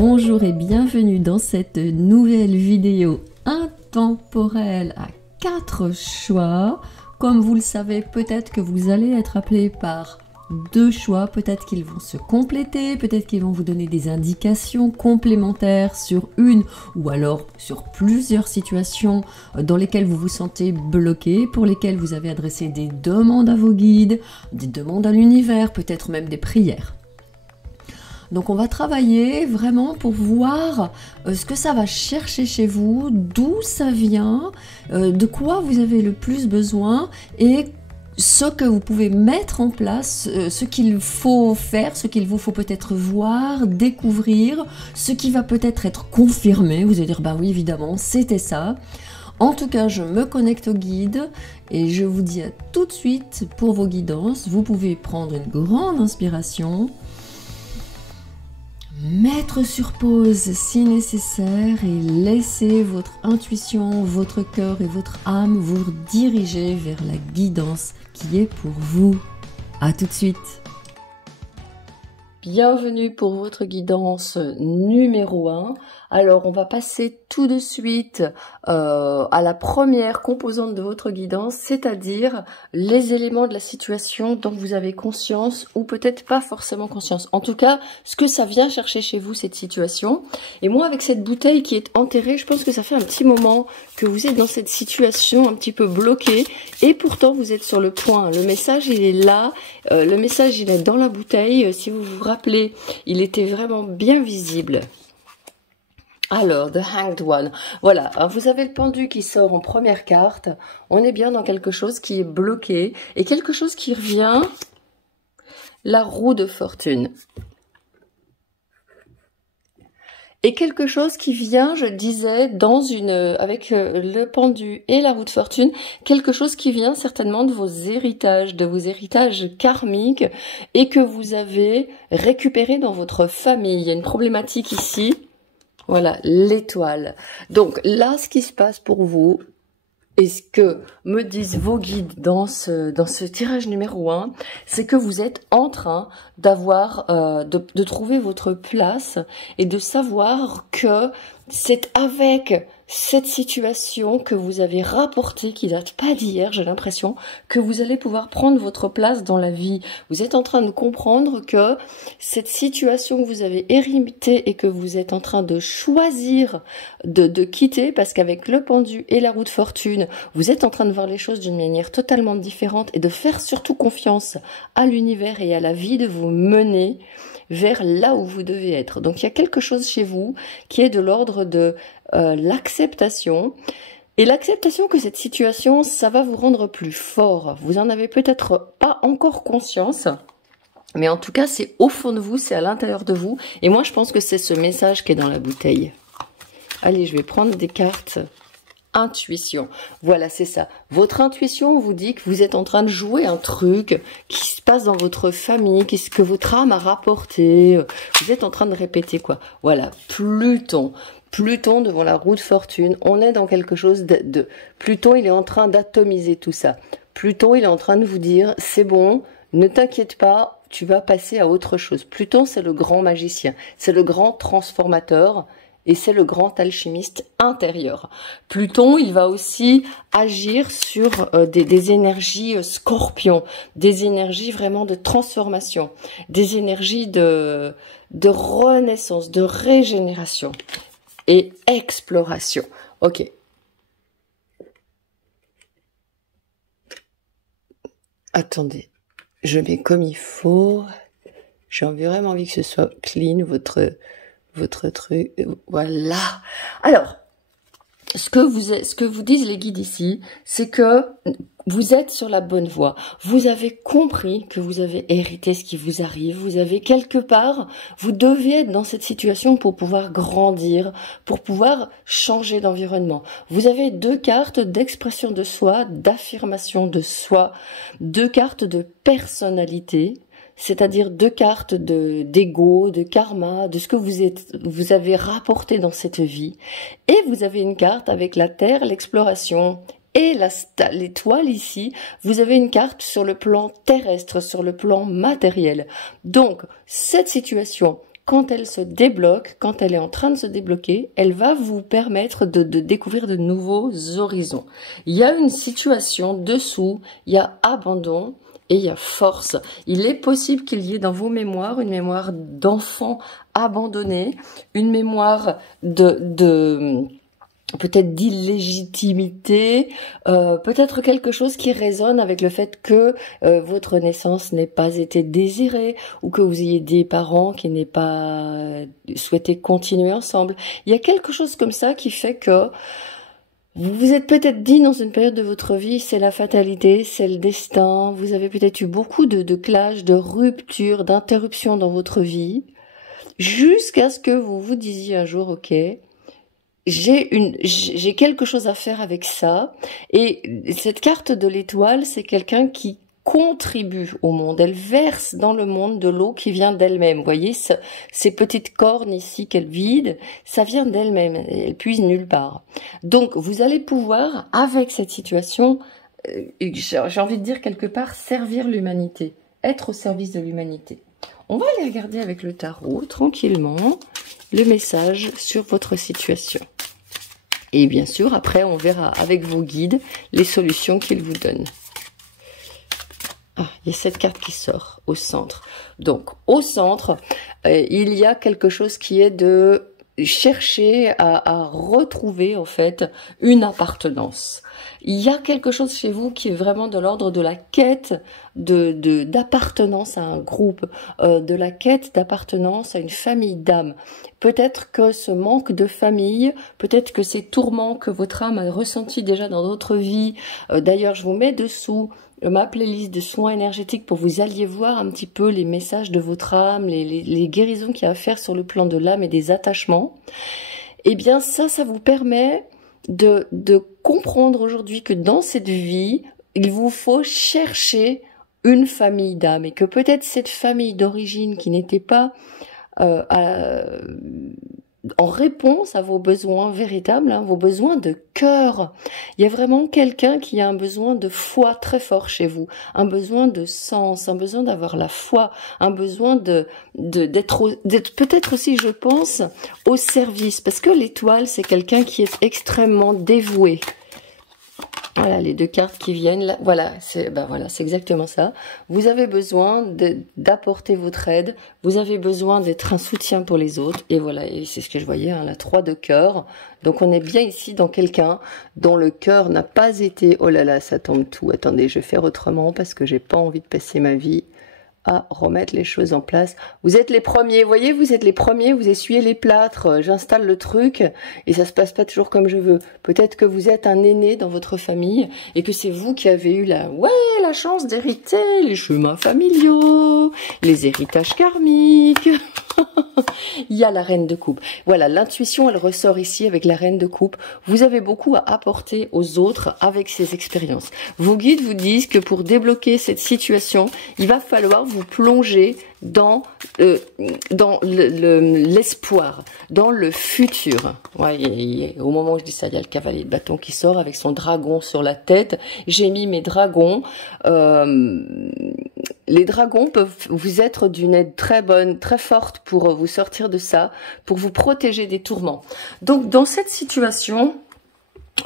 Bonjour et bienvenue dans cette nouvelle vidéo intemporelle à 4 choix. Comme vous le savez, peut-être que vous allez être appelé par 2 choix, peut-être qu'ils vont se compléter, peut-être qu'ils vont vous donner des indications complémentaires sur une ou alors sur plusieurs situations dans lesquelles vous vous sentez bloqué, pour lesquelles vous avez adressé des demandes à vos guides, des demandes à l'univers, peut-être même des prières. Donc on va travailler vraiment pour voir ce que ça va chercher chez vous, d'où ça vient, de quoi vous avez le plus besoin et ce que vous pouvez mettre en place, ce qu'il faut faire, ce qu'il vous faut peut-être voir, découvrir, ce qui va peut-être être confirmé. Vous allez dire, bah oui, évidemment, c'était ça. En tout cas, je me connecte au guide et je vous dis à tout de suite pour vos guidances. Vous pouvez prendre une grande inspiration, mettre sur pause si nécessaire et laisser votre intuition, votre cœur et votre âme vous diriger vers la guidance qui est pour vous. À tout de suite. Bienvenue pour votre guidance numéro 1. Alors, on va passer tout de suite à la première composante de votre guidance, c'est-à-dire les éléments de la situation dont vous avez conscience ou peut-être pas forcément conscience. En tout cas, ce que ça vient chercher chez vous, cette situation. Et moi, avec cette bouteille qui est enterrée, je pense que ça fait un petit moment que vous êtes dans cette situation un petit peu bloquée et pourtant vous êtes sur le point. Le message, il est là. Le message, il est dans la bouteille. Si vous vous rappelez, il était vraiment bien visible. Alors, The Hanged One. Voilà, alors vous avez le pendu qui sort en première carte. On est bien dans quelque chose qui est bloqué et quelque chose qui revient. La roue de fortune. Et quelque chose qui vient, je disais, dans avec le pendu et la roue de fortune, quelque chose qui vient certainement de vos héritages karmiques et que vous avez récupéré dans votre famille. Il y a une problématique ici. Voilà, l'étoile. Donc là, ce qui se passe pour vous, et ce que me disent vos guides dans ce tirage numéro 1, c'est que vous êtes en train d'avoir, de trouver votre place et de savoir que c'est avec cette situation que vous avez rapportée, qui date pas d'hier, j'ai l'impression, que vous allez pouvoir prendre votre place dans la vie. Vous êtes en train de comprendre que cette situation que vous avez héritée et que vous êtes en train de choisir de quitter, parce qu'avec le pendu et la roue de fortune, vous êtes en train de voir les choses d'une manière totalement différente et de faire surtout confiance à l'univers et à la vie de vous mener vers là où vous devez être. Donc il y a quelque chose chez vous qui est de l'ordre de l'acceptation. Et l'acceptation que cette situation, ça va vous rendre plus fort. Vous en avez peut-être pas encore conscience, mais en tout cas, c'est au fond de vous, c'est à l'intérieur de vous. Et moi, je pense que c'est ce message qui est dans la bouteille. Allez, je vais prendre des cartes. Intuition. Voilà, c'est ça. Votre intuition vous dit que vous êtes en train de jouer un truc qui se passe dans votre famille, qu'est-ce que votre âme a rapporté. Vous êtes en train de répéter quoi. Voilà, Pluton. Pluton devant la roue de fortune. On est dans quelque chose de... Pluton, il est en train d'atomiser tout ça. Pluton, il est en train de vous dire, c'est bon, ne t'inquiète pas, tu vas passer à autre chose. Pluton, c'est le grand magicien. C'est le grand transformateur. Et c'est le grand alchimiste intérieur. Pluton, il va aussi agir sur des énergies scorpions, des énergies vraiment de transformation, des énergies de renaissance, de régénération et exploration. Ok. Attendez, je mets comme il faut. J'ai vraiment envie que ce soit clean, votre truc, voilà. Alors, ce que vous disent les guides ici, c'est que vous êtes sur la bonne voie. Vous avez compris que vous avez hérité ce qui vous arrive. Vous avez quelque part, vous devez être dans cette situation pour pouvoir grandir, pour pouvoir changer d'environnement. Vous avez 2 cartes d'expression de soi, d'affirmation de soi, 2 cartes de personnalité. C'est-à-dire 2 cartes d'ego, de karma, de ce que vous avez rapporté dans cette vie. Et vous avez une carte avec la terre, l'exploration et l'étoile ici. Vous avez une carte sur le plan terrestre, sur le plan matériel. Donc, cette situation quand elle se débloque, quand elle est en train de se débloquer, elle va vous permettre de découvrir de nouveaux horizons. Il y a une situation dessous, il y a abandon et il y a force. Il est possible qu'il y ait dans vos mémoires une mémoire d'enfant abandonné, une mémoire peut-être d'illégitimité, peut-être quelque chose qui résonne avec le fait que votre naissance n'ait pas été désirée ou que vous ayez des parents qui n'aient pas souhaité continuer ensemble. Il y a quelque chose comme ça qui fait que vous vous êtes peut-être dit dans une période de votre vie, c'est la fatalité, c'est le destin, vous avez peut-être eu beaucoup de clashs, de ruptures, d'interruptions dans votre vie, jusqu'à ce que vous vous disiez un jour, ok, j'ai quelque chose à faire avec ça. Et cette carte de l'étoile, c'est quelqu'un qui contribue au monde. Elle verse dans le monde de l'eau qui vient d'elle-même. Vous voyez, ces petites cornes ici qu'elle vide, ça vient d'elle-même. Elle puise nulle part. Donc, vous allez pouvoir, avec cette situation, j'ai envie de dire quelque part, servir l'humanité. Être au service de l'humanité. On va aller regarder avec le tarot, tranquillement, le message sur votre situation. Et bien sûr, après, on verra avec vos guides les solutions qu'ils vous donnent. Ah, il y a cette carte qui sort au centre. Donc, au centre, il y a quelque chose qui est de chercher à retrouver, en fait, une appartenance. Il y a quelque chose chez vous qui est vraiment de l'ordre de la quête d'appartenance à un groupe, de la quête d'appartenance à une famille d'âmes. Peut-être que ce manque de famille, peut-être que ces tourments que votre âme a ressentis déjà dans d'autres vies. D'ailleurs, je vous mets dessous ma playlist de soins énergétiques pour vous alliez voir un petit peu les messages de votre âme, les guérisons qu'il y a à faire sur le plan de l'âme et des attachements. Eh bien, ça vous permet de comprendre aujourd'hui que dans cette vie, il vous faut chercher une famille d'âme et que peut-être cette famille d'origine qui n'était pas en réponse à vos besoins véritables, vos besoins de cœur. Il y a vraiment quelqu'un qui a un besoin de foi très fort chez vous, un besoin de sens, un besoin d'avoir la foi, un besoin d'être peut-être aussi, je pense, au service. Parce que l'étoile, c'est quelqu'un qui est extrêmement dévoué. Voilà, les deux cartes qui viennent là. Voilà, c'est exactement ça. Vous avez besoin d'apporter votre aide. Vous avez besoin d'être un soutien pour les autres. Et voilà, et c'est ce que je voyais, la 3 de cœur. Donc on est bien ici dans quelqu'un dont le cœur n'a pas été... Oh là là, ça tombe tout. Attendez, je vais faire autrement parce que j'ai pas envie de passer ma vie à remettre les choses en place. Vous êtes les premiers, vous voyez, vous êtes les premiers, vous essuyez les plâtres, j'installe le truc et ça se passe pas toujours comme je veux. Peut-être que vous êtes un aîné dans votre famille et que c'est vous qui avez eu la chance d'hériter les chemins familiaux, les héritages karmiques. Il y a la reine de coupe. Voilà, l'intuition, elle ressort ici avec la reine de coupe. Vous avez beaucoup à apporter aux autres avec ces expériences. Vos guides vous disent que pour débloquer cette situation, il va falloir vous plonger dans l'espoir, dans le futur. Ouais, au moment où je dis ça, il y a le cavalier de bâton qui sort avec son dragon sur la tête. J'ai mis mes dragons. Les dragons peuvent vous être d'une aide très bonne, très forte pour vous sortir de ça, pour vous protéger des tourments. Donc, dans cette situation...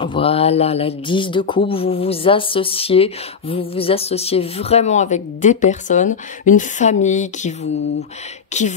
Voilà, la 10 de coupe, vous vous associez vraiment avec des personnes, une famille qui vous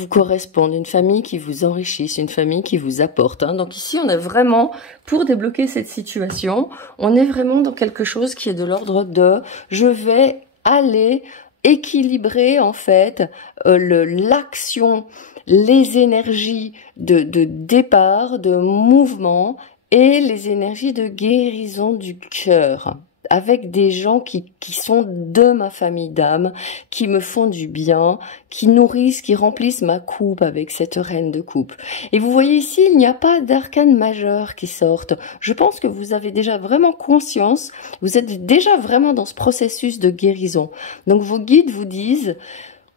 correspond, une famille qui vous enrichisse, une famille qui vous apporte. Donc ici, on est vraiment, pour débloquer cette situation, on est vraiment dans quelque chose qui est de l'ordre de « je vais aller équilibrer en fait l'action, les énergies de départ, de mouvement » et les énergies de guérison du cœur, avec des gens qui sont de ma famille d'âme, qui me font du bien, qui nourrissent, qui remplissent ma coupe avec cette reine de coupe. Et vous voyez ici, il n'y a pas d'arcane majeur qui sortent. Je pense que vous avez déjà vraiment conscience, vous êtes déjà vraiment dans ce processus de guérison. Donc vos guides vous disent,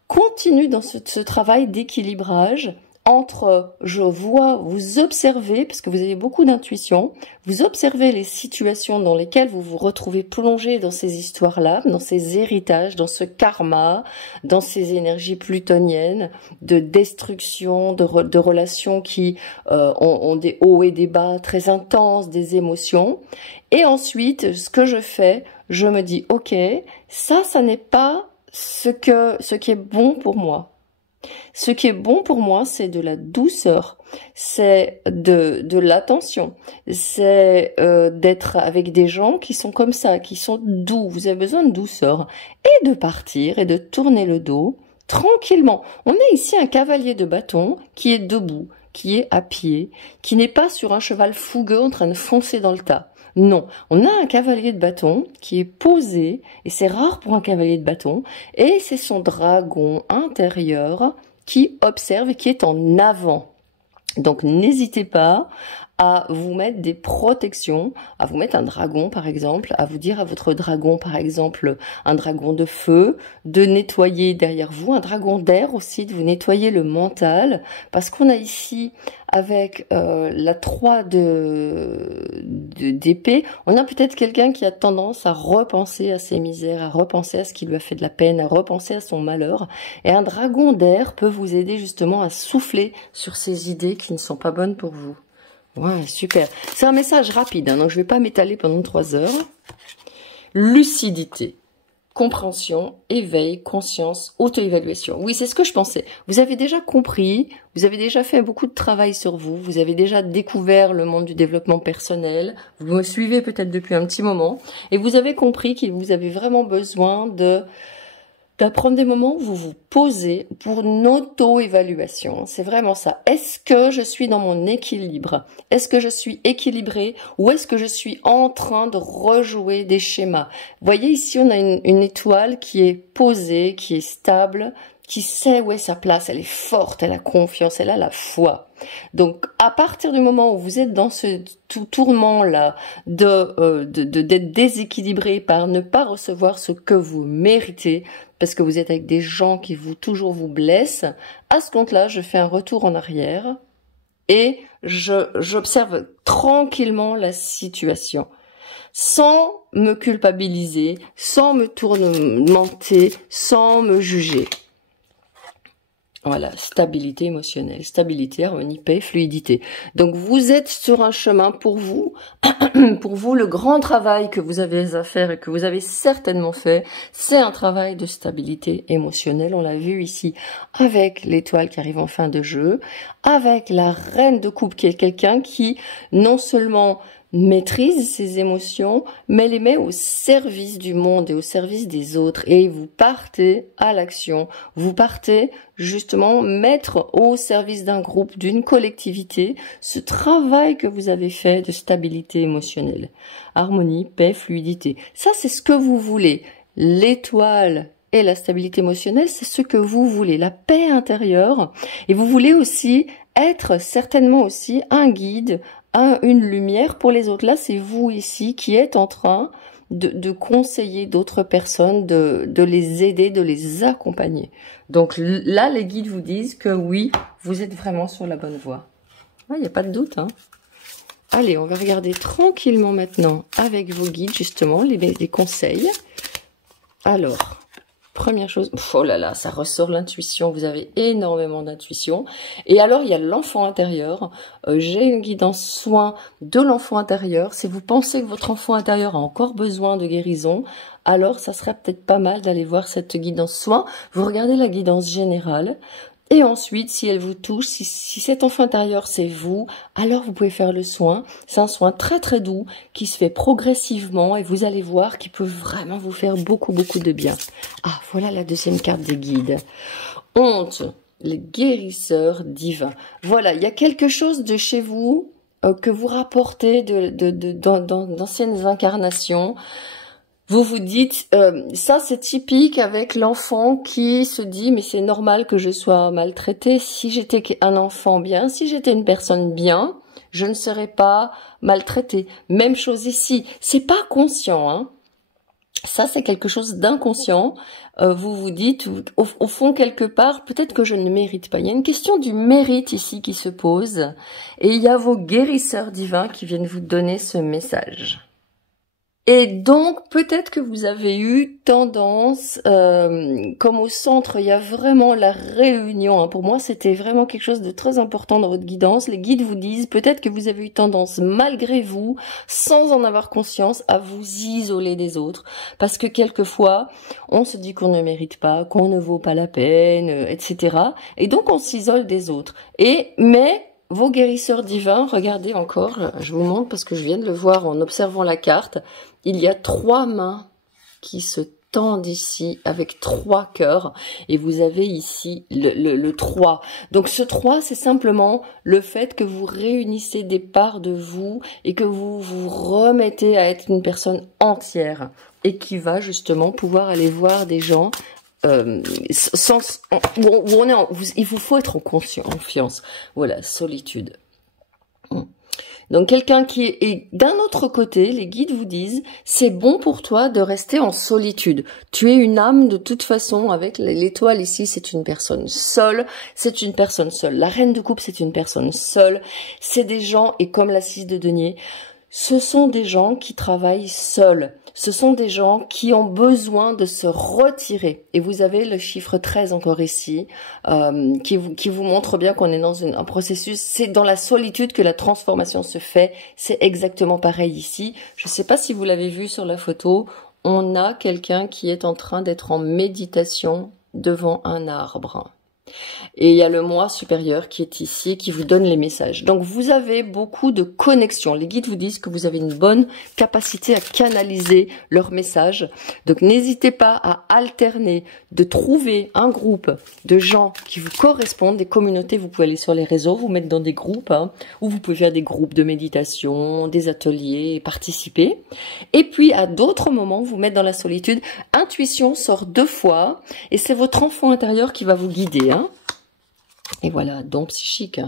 continue dans ce travail d'équilibrage, je vois, vous observez, parce que vous avez beaucoup d'intuition, vous observez les situations dans lesquelles vous vous retrouvez plongé dans ces histoires-là, dans ces héritages, dans ce karma, dans ces énergies plutoniennes de destruction, de relations qui ont des hauts et des bas très intenses, des émotions. Et ensuite, ce que je fais, je me dis, ok, ça n'est pas ce qui est bon pour moi. Ce qui est bon pour moi, c'est de la douceur, c'est de l'attention, c'est d'être avec des gens qui sont comme ça, qui sont doux. Vous avez besoin de douceur et de partir et de tourner le dos tranquillement. On a ici un cavalier de bâton qui est debout, qui est à pied, qui n'est pas sur un cheval fougueux en train de foncer dans le tas. Non, on a un cavalier de bâton qui est posé, et c'est rare pour un cavalier de bâton, et c'est son dragon intérieur qui observe et qui est en avant. Donc n'hésitez pas à vous mettre des protections, à vous mettre un dragon par exemple, à vous dire à votre dragon par exemple, un dragon de feu, de nettoyer derrière vous, un dragon d'air aussi, de vous nettoyer le mental, parce qu'on a ici avec la 3 d'épée, on a peut-être quelqu'un qui a tendance à repenser à ses misères, à repenser à ce qui lui a fait de la peine, à repenser à son malheur, et un dragon d'air peut vous aider justement à souffler sur ces idées qui ne sont pas bonnes pour vous. Ouais, super. C'est un message rapide, hein, donc je ne vais pas m'étaler pendant 3 heures. Lucidité, compréhension, éveil, conscience, auto-évaluation. Oui, c'est ce que je pensais. Vous avez déjà compris, vous avez déjà fait beaucoup de travail sur vous, vous avez déjà découvert le monde du développement personnel, vous me suivez peut-être depuis un petit moment, et vous avez compris que vous avez vraiment besoin d'apprendre des moments où vous vous posez pour une auto-évaluation. C'est vraiment ça. Est-ce que je suis dans mon équilibre? Est-ce que je suis équilibrée? Ou est-ce que je suis en train de rejouer des schémas? Vous voyez ici, on a une étoile qui est posée, qui est stable, qui sait où est sa place. Elle est forte, elle a confiance, elle a la foi. Donc, à partir du moment où vous êtes dans ce tourment-là d'être déséquilibré par ne pas recevoir ce que vous méritez, parce que vous êtes avec des gens qui toujours vous blessent, à ce compte-là, je fais un retour en arrière et j'observe tranquillement la situation, sans me culpabiliser, sans me tourmenter, sans me juger. Voilà, stabilité émotionnelle, stabilité, harmonie, paix, fluidité. Donc vous êtes sur un chemin pour vous, le grand travail que vous avez à faire et que vous avez certainement fait, c'est un travail de stabilité émotionnelle. On l'a vu ici avec l'étoile qui arrive en fin de jeu, avec la reine de coupe qui est quelqu'un qui non seulement maîtrise ses émotions, mais les met au service du monde et au service des autres. Et vous partez à l'action. Vous partez justement mettre au service d'un groupe, d'une collectivité, ce travail que vous avez fait de stabilité émotionnelle. Harmonie, paix, fluidité. Ça, c'est ce que vous voulez. L'étoile et la stabilité émotionnelle, c'est ce que vous voulez. La paix intérieure. Et vous voulez aussi être certainement aussi un guide, une lumière pour les autres. Là, c'est vous ici qui êtes en train de conseiller d'autres personnes, de les aider, de les accompagner. Donc là, les guides vous disent que oui, vous êtes vraiment sur la bonne voie. Il n'y a pas de doute, hein. Allez, on va regarder tranquillement maintenant avec vos guides, justement, les conseils. Alors, première chose, oh là là, ça ressort l'intuition, vous avez énormément d'intuition. Et alors, il y a l'enfant intérieur. J'ai une guidance soin de l'enfant intérieur. Si vous pensez que votre enfant intérieur a encore besoin de guérison, alors ça serait peut-être pas mal d'aller voir cette guidance soin. Vous regardez la guidance générale. Et ensuite, si elle vous touche, si cet enfant intérieur c'est vous, alors vous pouvez faire le soin. C'est un soin très très doux qui se fait progressivement et vous allez voir qu'il peut vraiment vous faire beaucoup de bien. Ah, voilà la deuxième carte des guides. Honte, les guérisseurs divins. Voilà, il y a quelque chose de chez vous que vous rapportez d'anciennes incarnations. Vous vous dites, ça c'est typique avec l'enfant qui se dit, mais c'est normal que je sois maltraité. Si j'étais un enfant bien, si j'étais une personne bien, je ne serais pas maltraité. Même chose ici, c'est pas conscient, hein. Ça, c'est quelque chose d'inconscient. Vous vous dites, au fond, quelque part, peut-être que je ne mérite pas. Il y a une question du mérite ici qui se pose. Et il y a vos guérisseurs divins qui viennent vous donner ce message. Et donc, peut-être que vous avez eu tendance, comme au centre, il y a vraiment la réunion. Pour moi, c'était vraiment quelque chose de très important dans votre guidance. Les guides vous disent, peut-être que vous avez eu tendance, malgré vous, sans en avoir conscience, à vous isoler des autres. Parce que quelquefois, on se dit qu'on ne mérite pas, qu'on ne vaut pas la peine, etc. Et donc, on s'isole des autres. Mais vos guérisseurs divins, regardez encore, je vous montre parce que je viens de le voir en observant la carte, il y a 3 mains qui se tendent ici avec 3 cœurs et vous avez ici le 3. Donc ce 3, c'est simplement le fait que vous réunissez des parts de vous et que vous vous remettez à être une personne entière et qui va justement pouvoir aller voir des gens il vous faut être en confiance. Voilà, solitude. Donc quelqu'un qui est d'un autre côté, les guides vous disent, c'est bon pour toi de rester en solitude. Tu es une âme de toute façon, avec l'étoile ici, c'est une personne seule, c'est une personne seule. La reine de coupe, c'est une personne seule. C'est des gens, et comme la 6 de denier, ce sont des gens qui travaillent seuls. Ce sont des gens qui ont besoin de se retirer. Et vous avez le chiffre 13 encore ici, qui vous montre bien qu'on est dans un processus. C'est dans la solitude que la transformation se fait. C'est exactement pareil ici. Je ne sais pas si vous l'avez vu sur la photo. On a quelqu'un qui est en train d'être en méditation devant un arbre. Et il y a le moi supérieur qui est ici, qui vous donne les messages. Donc vous avez beaucoup de connexions. Les guides vous disent que vous avez une bonne capacité à canaliser leurs messages. Donc n'hésitez pas à alterner, de trouver un groupe de gens qui vous correspondent, des communautés. Vous pouvez aller sur les réseaux, vous mettre dans des groupes, où vous pouvez faire des groupes de méditation, des ateliers, participer. Et puis à d'autres moments, vous mettre dans la solitude. Intuition sort 2 fois et c'est votre enfant intérieur qui va vous guider. Et voilà, don psychique,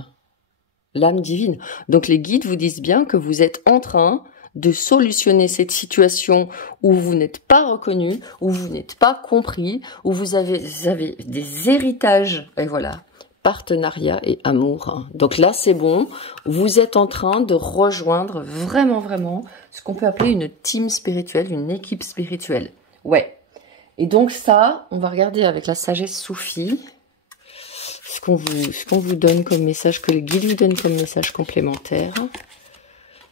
l'âme divine. Donc les guides vous disent bien que vous êtes en train de solutionner cette situation où vous n'êtes pas reconnu, où vous n'êtes pas compris, où vous avez des héritages, et voilà, partenariat et amour. Donc là, c'est bon, vous êtes en train de rejoindre vraiment ce qu'on peut appeler une team spirituelle, une équipe spirituelle. Ouais. Et donc ça, on va regarder avec la sagesse soufie, ce qu'on vous donne comme message, que le guide vous donne comme message complémentaire.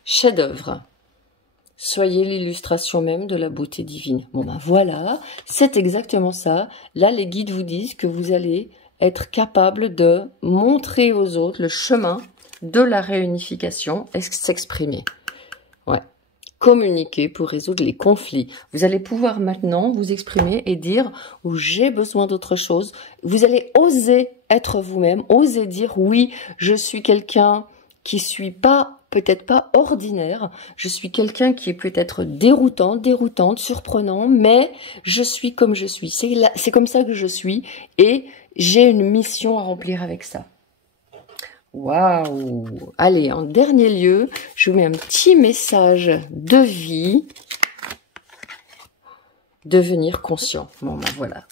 Chef-d'œuvre. Soyez l'illustration même de la beauté divine. Bon ben voilà, c'est exactement ça. Là, les guides vous disent que vous allez être capable de montrer aux autres le chemin de la réunification et s'exprimer. Ouais. Communiquer pour résoudre les conflits. Vous allez pouvoir maintenant vous exprimer et dire où j'ai besoin d'autre chose. Vous allez oser être vous-même, oser dire oui, je suis quelqu'un qui suis pas, peut-être pas ordinaire, je suis quelqu'un qui est peut-être déroutant, déroutante, surprenant, mais je suis comme je suis. C'est comme ça que je suis et j'ai une mission à remplir avec ça. Waouh! Allez, en dernier lieu, je vous mets un petit message de vie. Devenir conscient. Bon, ben voilà.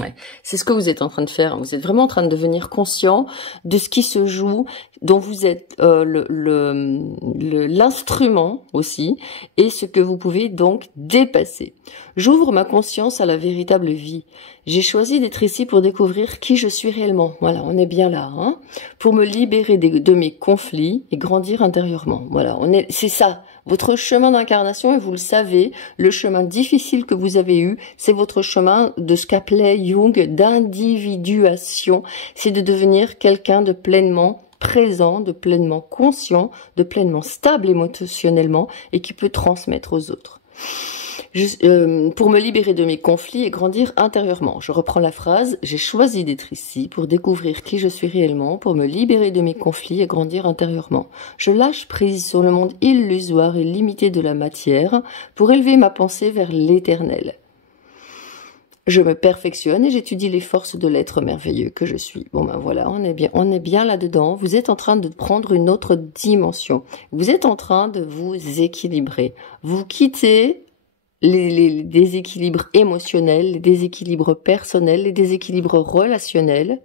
Ouais. C'est ce que vous êtes en train de faire. Vous êtes vraiment en train de devenir conscient de ce qui se joue, dont vous êtes l'instrument aussi, et ce que vous pouvez donc dépasser. J'ouvre ma conscience à la véritable vie. J'ai choisi d'être ici pour découvrir qui je suis réellement. Voilà, on est bien là, hein, pour me libérer de mes conflits et grandir intérieurement. Voilà, c'est ça. Votre chemin d'incarnation, et vous le savez, le chemin difficile que vous avez eu, c'est votre chemin de ce qu'appelait Jung d'individuation. C'est de devenir quelqu'un de pleinement présent, de pleinement conscient, de pleinement stable émotionnellement et qui peut transmettre aux autres. Pour me libérer de mes conflits et grandir intérieurement. Je reprends la phrase, j'ai choisi d'être ici pour découvrir qui je suis réellement, pour me libérer de mes conflits et grandir intérieurement. Je lâche prise sur le monde illusoire et limité de la matière pour élever ma pensée vers l'éternel. Je me perfectionne et j'étudie les forces de l'être merveilleux que je suis. Bon ben voilà, on est bien là-dedans. Vous êtes en train de prendre une autre dimension. Vous êtes en train de vous équilibrer. Vous quittez les déséquilibres émotionnels, les déséquilibres personnels, les déséquilibres relationnels,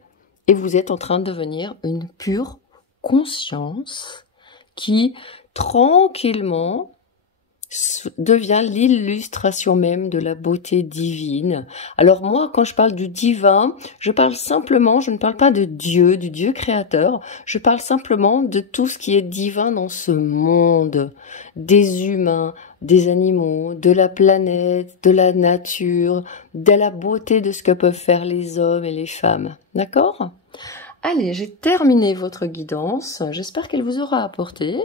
et vous êtes en train de devenir une pure conscience qui, tranquillement, devient l'illustration même de la beauté divine. Alors moi, quand je parle du divin, je parle simplement, je ne parle pas de Dieu, du Dieu créateur, je parle simplement de tout ce qui est divin dans ce monde, des humains, des animaux, de la planète, de la nature, de la beauté de ce que peuvent faire les hommes et les femmes. D'accord ? Allez, j'ai terminé votre guidance, j'espère qu'elle vous aura apporté.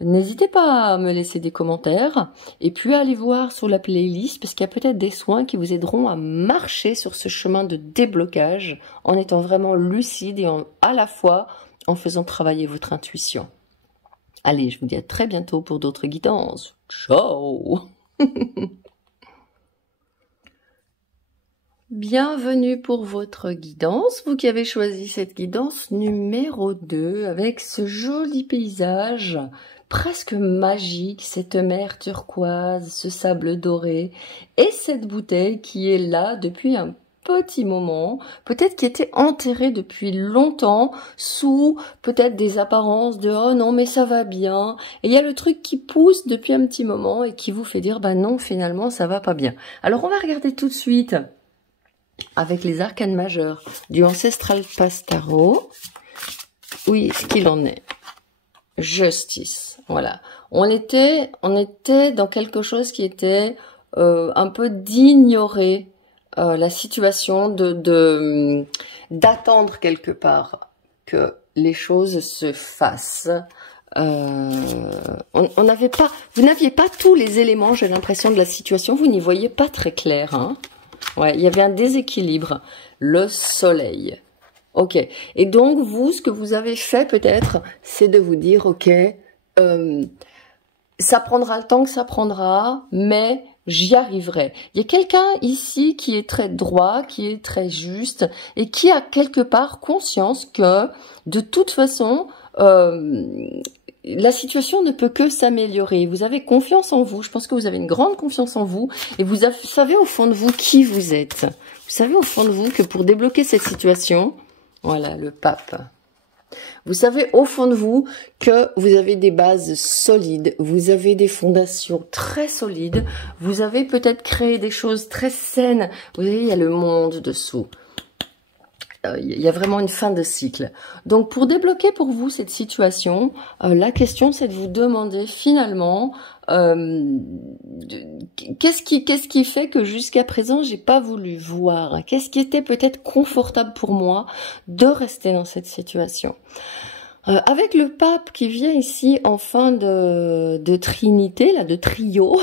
N'hésitez pas à me laisser des commentaires et puis à aller voir sur la playlist parce qu'il y a peut-être des soins qui vous aideront à marcher sur ce chemin de déblocage en étant vraiment lucide et à la fois en faisant travailler votre intuition. Allez, je vous dis à très bientôt pour d'autres guidances. Ciao. Bienvenue pour votre guidance, vous qui avez choisi cette guidance numéro 2 avec ce joli paysage presque magique, cette mer turquoise, ce sable doré et cette bouteille qui est là depuis un petit moment, peut-être qui était enterrée depuis longtemps sous peut-être des apparences de « oh non mais ça va bien » et il y a le truc qui pousse depuis un petit moment et qui vous fait dire « bah non finalement ça va pas bien ». Alors on va regarder tout de suite avec les arcanes majeurs du Ancestral Path Tarot. Oui, ce qu'il en est. Justice. Voilà. On était dans quelque chose qui était un peu d'ignorer la situation, d'attendre quelque part que les choses se fassent. On n'avait pas, vous n'aviez pas tous les éléments, j'ai l'impression, de la situation. Vous n'y voyez pas très clair, hein. Ouais, il y avait un déséquilibre. Le soleil. Ok. Et donc, vous, ce que vous avez fait peut-être, c'est de vous dire, ok, ça prendra le temps que ça prendra, mais j'y arriverai. Il y a quelqu'un ici qui est très droit, qui est très juste, et qui a quelque part conscience que, de toute façon, la situation ne peut que s'améliorer. Vous avez confiance en vous. Je pense que vous avez une grande confiance en vous. Et vous savez au fond de vous qui vous êtes. Vous savez au fond de vous que pour débloquer cette situation, voilà, le pape. Vous savez au fond de vous que vous avez des bases solides. Vous avez des fondations très solides. Vous avez peut-être créé des choses très saines. Vous voyez, il y a le monde dessous. Il y a vraiment une fin de cycle. Donc, pour débloquer pour vous cette situation, la question, c'est de vous demander finalement qu'est-ce qui fait que jusqu'à présent, j'ai pas voulu voir. Qu'est-ce qui était peut-être confortable pour moi de rester dans cette situation. Avec le pape qui vient ici en fin de trinité, là, de trio,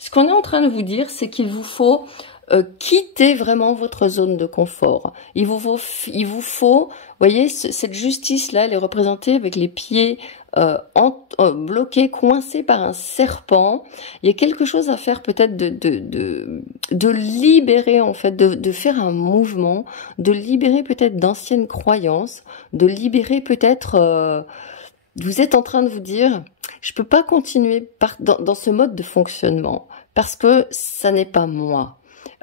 ce qu'on est en train de vous dire, c'est qu'il vous faut quittez vraiment votre zone de confort. Il vous faut, voyez, cette justice-là, elle est représentée avec les pieds bloqués, coincés par un serpent. Il y a quelque chose à faire peut-être de libérer, en fait, de faire un mouvement, de libérer peut-être d'anciennes croyances, de libérer peut-être... vous êtes en train de vous dire, je peux pas continuer dans ce mode de fonctionnement parce que ça n'est pas moi.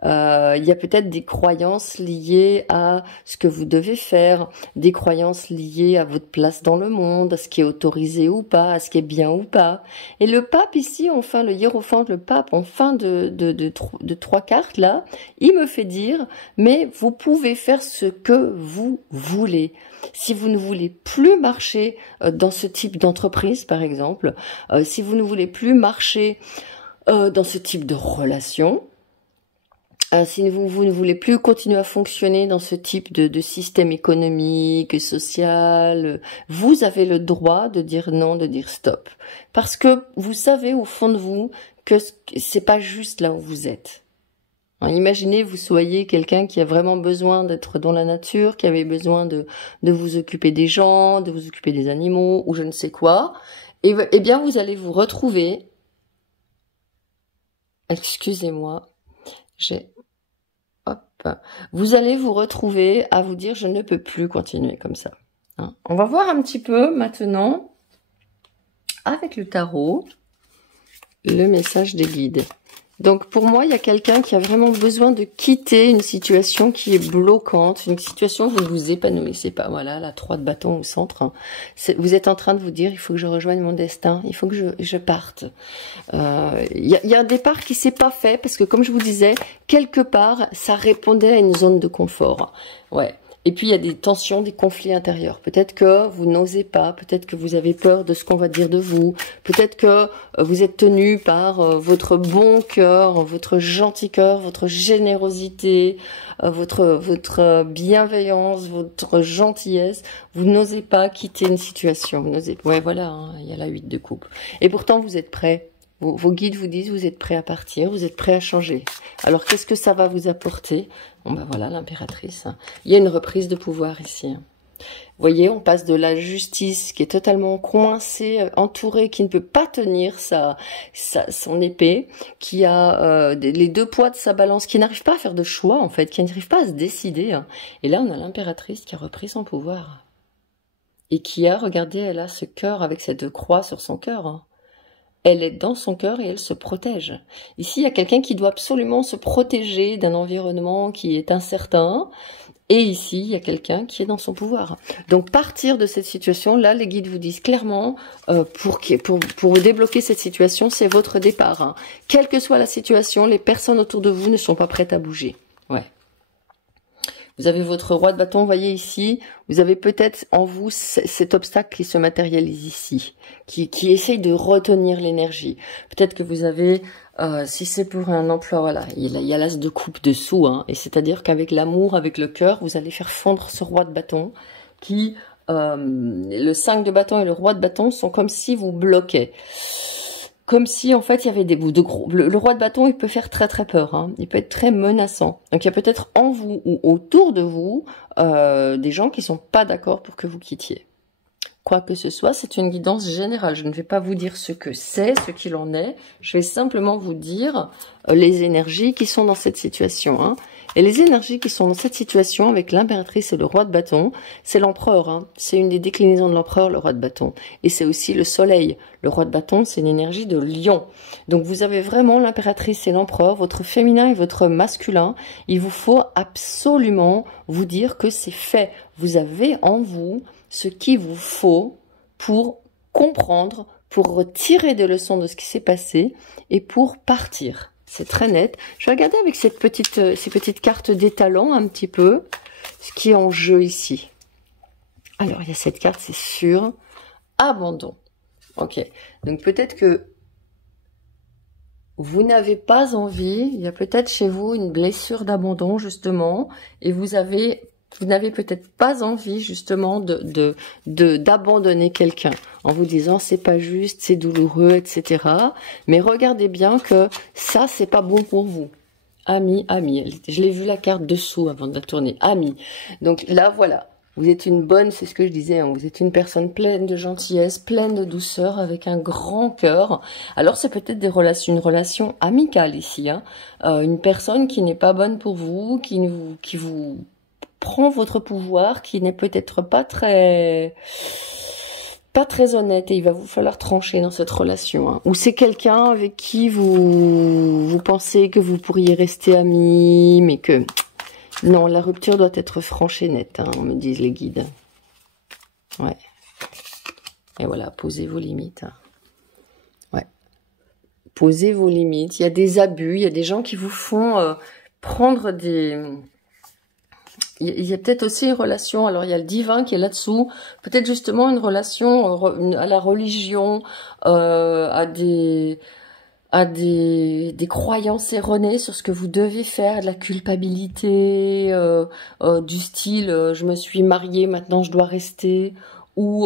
Il y a peut-être des croyances liées à ce que vous devez faire, des croyances liées à votre place dans le monde, à ce qui est autorisé ou pas, à ce qui est bien ou pas. Et le pape ici, enfin le hiérophante, le pape, en fin de 3 cartes là, il me fait dire, mais vous pouvez faire ce que vous voulez. Si vous ne voulez plus marcher dans ce type d'entreprise, par exemple, si vous ne voulez plus marcher dans ce type de relation, si vous ne voulez plus continuer à fonctionner dans ce type de système économique, social, vous avez le droit de dire non, de dire stop. Parce que vous savez au fond de vous que c'est pas juste là où vous êtes. Alors, imaginez vous soyez quelqu'un qui a vraiment besoin d'être dans la nature, qui avait besoin de vous occuper des gens, de vous occuper des animaux ou je ne sais quoi. Et bien vous allez vous retrouver... Excusez-moi, vous allez vous retrouver à vous dire je ne peux plus continuer comme ça. Hein. On va voir un petit peu maintenant avec le tarot le message des guides. Donc pour moi, il y a quelqu'un qui a vraiment besoin de quitter une situation qui est bloquante, une situation où vous ne vous épanouissez pas. Voilà, la 3 de bâton au centre. Hein. Vous êtes en train de vous dire, il faut que je rejoigne mon destin, il faut que je parte. Il y a un départ qui s'est pas fait parce que comme je vous disais, quelque part, ça répondait à une zone de confort. Ouais. Et puis, il y a des tensions, des conflits intérieurs. Peut-être que vous n'osez pas, peut-être que vous avez peur de ce qu'on va dire de vous, peut-être que vous êtes tenu par votre bon cœur, votre gentil cœur, votre générosité, votre bienveillance, votre gentillesse. Vous n'osez pas quitter une situation. Vous n'osez... Ouais, voilà, hein, il y a la 8 de coupe. Et pourtant, vous êtes prêts. Vos guides vous disent, vous êtes prêts à partir, vous êtes prêts à changer. Alors, qu'est-ce que ça va vous apporter? Bon, ben voilà, l'impératrice. Hein. Il y a une reprise de pouvoir ici. Hein. Vous voyez, on passe de la justice qui est totalement coincée, entourée, qui ne peut pas tenir son épée, qui a les 2 poids de sa balance, qui n'arrive pas à faire de choix, en fait, qui n'arrive pas à se décider. Hein. Et là, on a l'impératrice qui a repris son pouvoir. Et qui a, regardez, elle a ce cœur avec cette croix sur son cœur. Hein. Elle est dans son cœur et elle se protège. Ici, il y a quelqu'un qui doit absolument se protéger d'un environnement qui est incertain. Et ici, il y a quelqu'un qui est dans son pouvoir. Donc, partir de cette situation, là, les guides vous disent clairement, pour débloquer cette situation, c'est votre départ. Hein. Quelle que soit la situation, les personnes autour de vous ne sont pas prêtes à bouger. Ouais. Vous avez votre roi de bâton, vous voyez ici, vous avez peut-être en vous cet obstacle qui se matérialise ici, qui essaye de retenir l'énergie. Peut-être que vous avez, si c'est pour un emploi, voilà, il y a l'as de coupe dessous, hein, et c'est-à-dire qu'avec l'amour, avec le cœur, vous allez faire fondre ce roi de bâton qui, le 5 de bâton et le roi de bâton sont comme si vous bloquaient. Comme si, en fait, il y avait des bouts de gros... Le roi de bâton, il peut faire très très peur. Hein. Il peut être très menaçant. Donc, il y a peut-être en vous ou autour de vous des gens qui sont pas d'accord pour que vous quittiez. Quoi que ce soit, c'est une guidance générale. Je ne vais pas vous dire ce que c'est, ce qu'il en est. Je vais simplement vous dire les énergies qui sont dans cette situation. Hein. Et les énergies qui sont dans cette situation avec l'impératrice et le roi de bâton, c'est l'empereur. Hein. C'est une des déclinaisons de l'empereur, le roi de bâton. Et c'est aussi le soleil. Le roi de bâton, c'est une énergie de lion. Donc vous avez vraiment l'impératrice et l'empereur, votre féminin et votre masculin. Il vous faut absolument vous dire que c'est fait. Vous avez en vous ce qu'il vous faut pour comprendre, pour retirer des leçons de ce qui s'est passé et pour partir. C'est très net. Je vais regarder avec ces petites cartes d'étalon un petit peu ce qui est en jeu ici. Alors, il y a cette carte, c'est sûr. Abandon. Ok. Donc, peut-être que vous n'avez pas envie, il y a peut-être chez vous une blessure d'abandon, justement, et vous n'avez peut-être pas envie justement d'abandonner quelqu'un en vous disant c'est pas juste, c'est douloureux, etc. Mais regardez bien que ça c'est pas bon pour vous. Ami, ami. Je l'ai vu la carte dessous avant de la tourner. Ami. Donc là voilà. Vous êtes une bonne, c'est ce que je disais, hein, vous êtes une personne pleine de gentillesse, pleine de douceur, avec un grand cœur. Alors c'est peut-être une relation amicale ici, hein, une personne qui n'est pas bonne pour vous, qui vous prend votre pouvoir, qui n'est peut-être pas très honnête, et il va vous falloir trancher dans cette relation. Hein. Ou c'est quelqu'un avec qui vous pensez que vous pourriez rester amis, mais que non, la rupture doit être franche et nette, hein, me disent les guides. Ouais. Et voilà, posez vos limites. Hein. Ouais. Posez vos limites. Il y a des abus, il y a des gens qui vous font prendre des... Il y a peut-être aussi une relation, alors il y a le divin qui est là-dessous, peut-être justement une relation à la religion, à des croyances erronées sur ce que vous devez faire, de la culpabilité, du style je me suis mariée, maintenant je dois rester, ou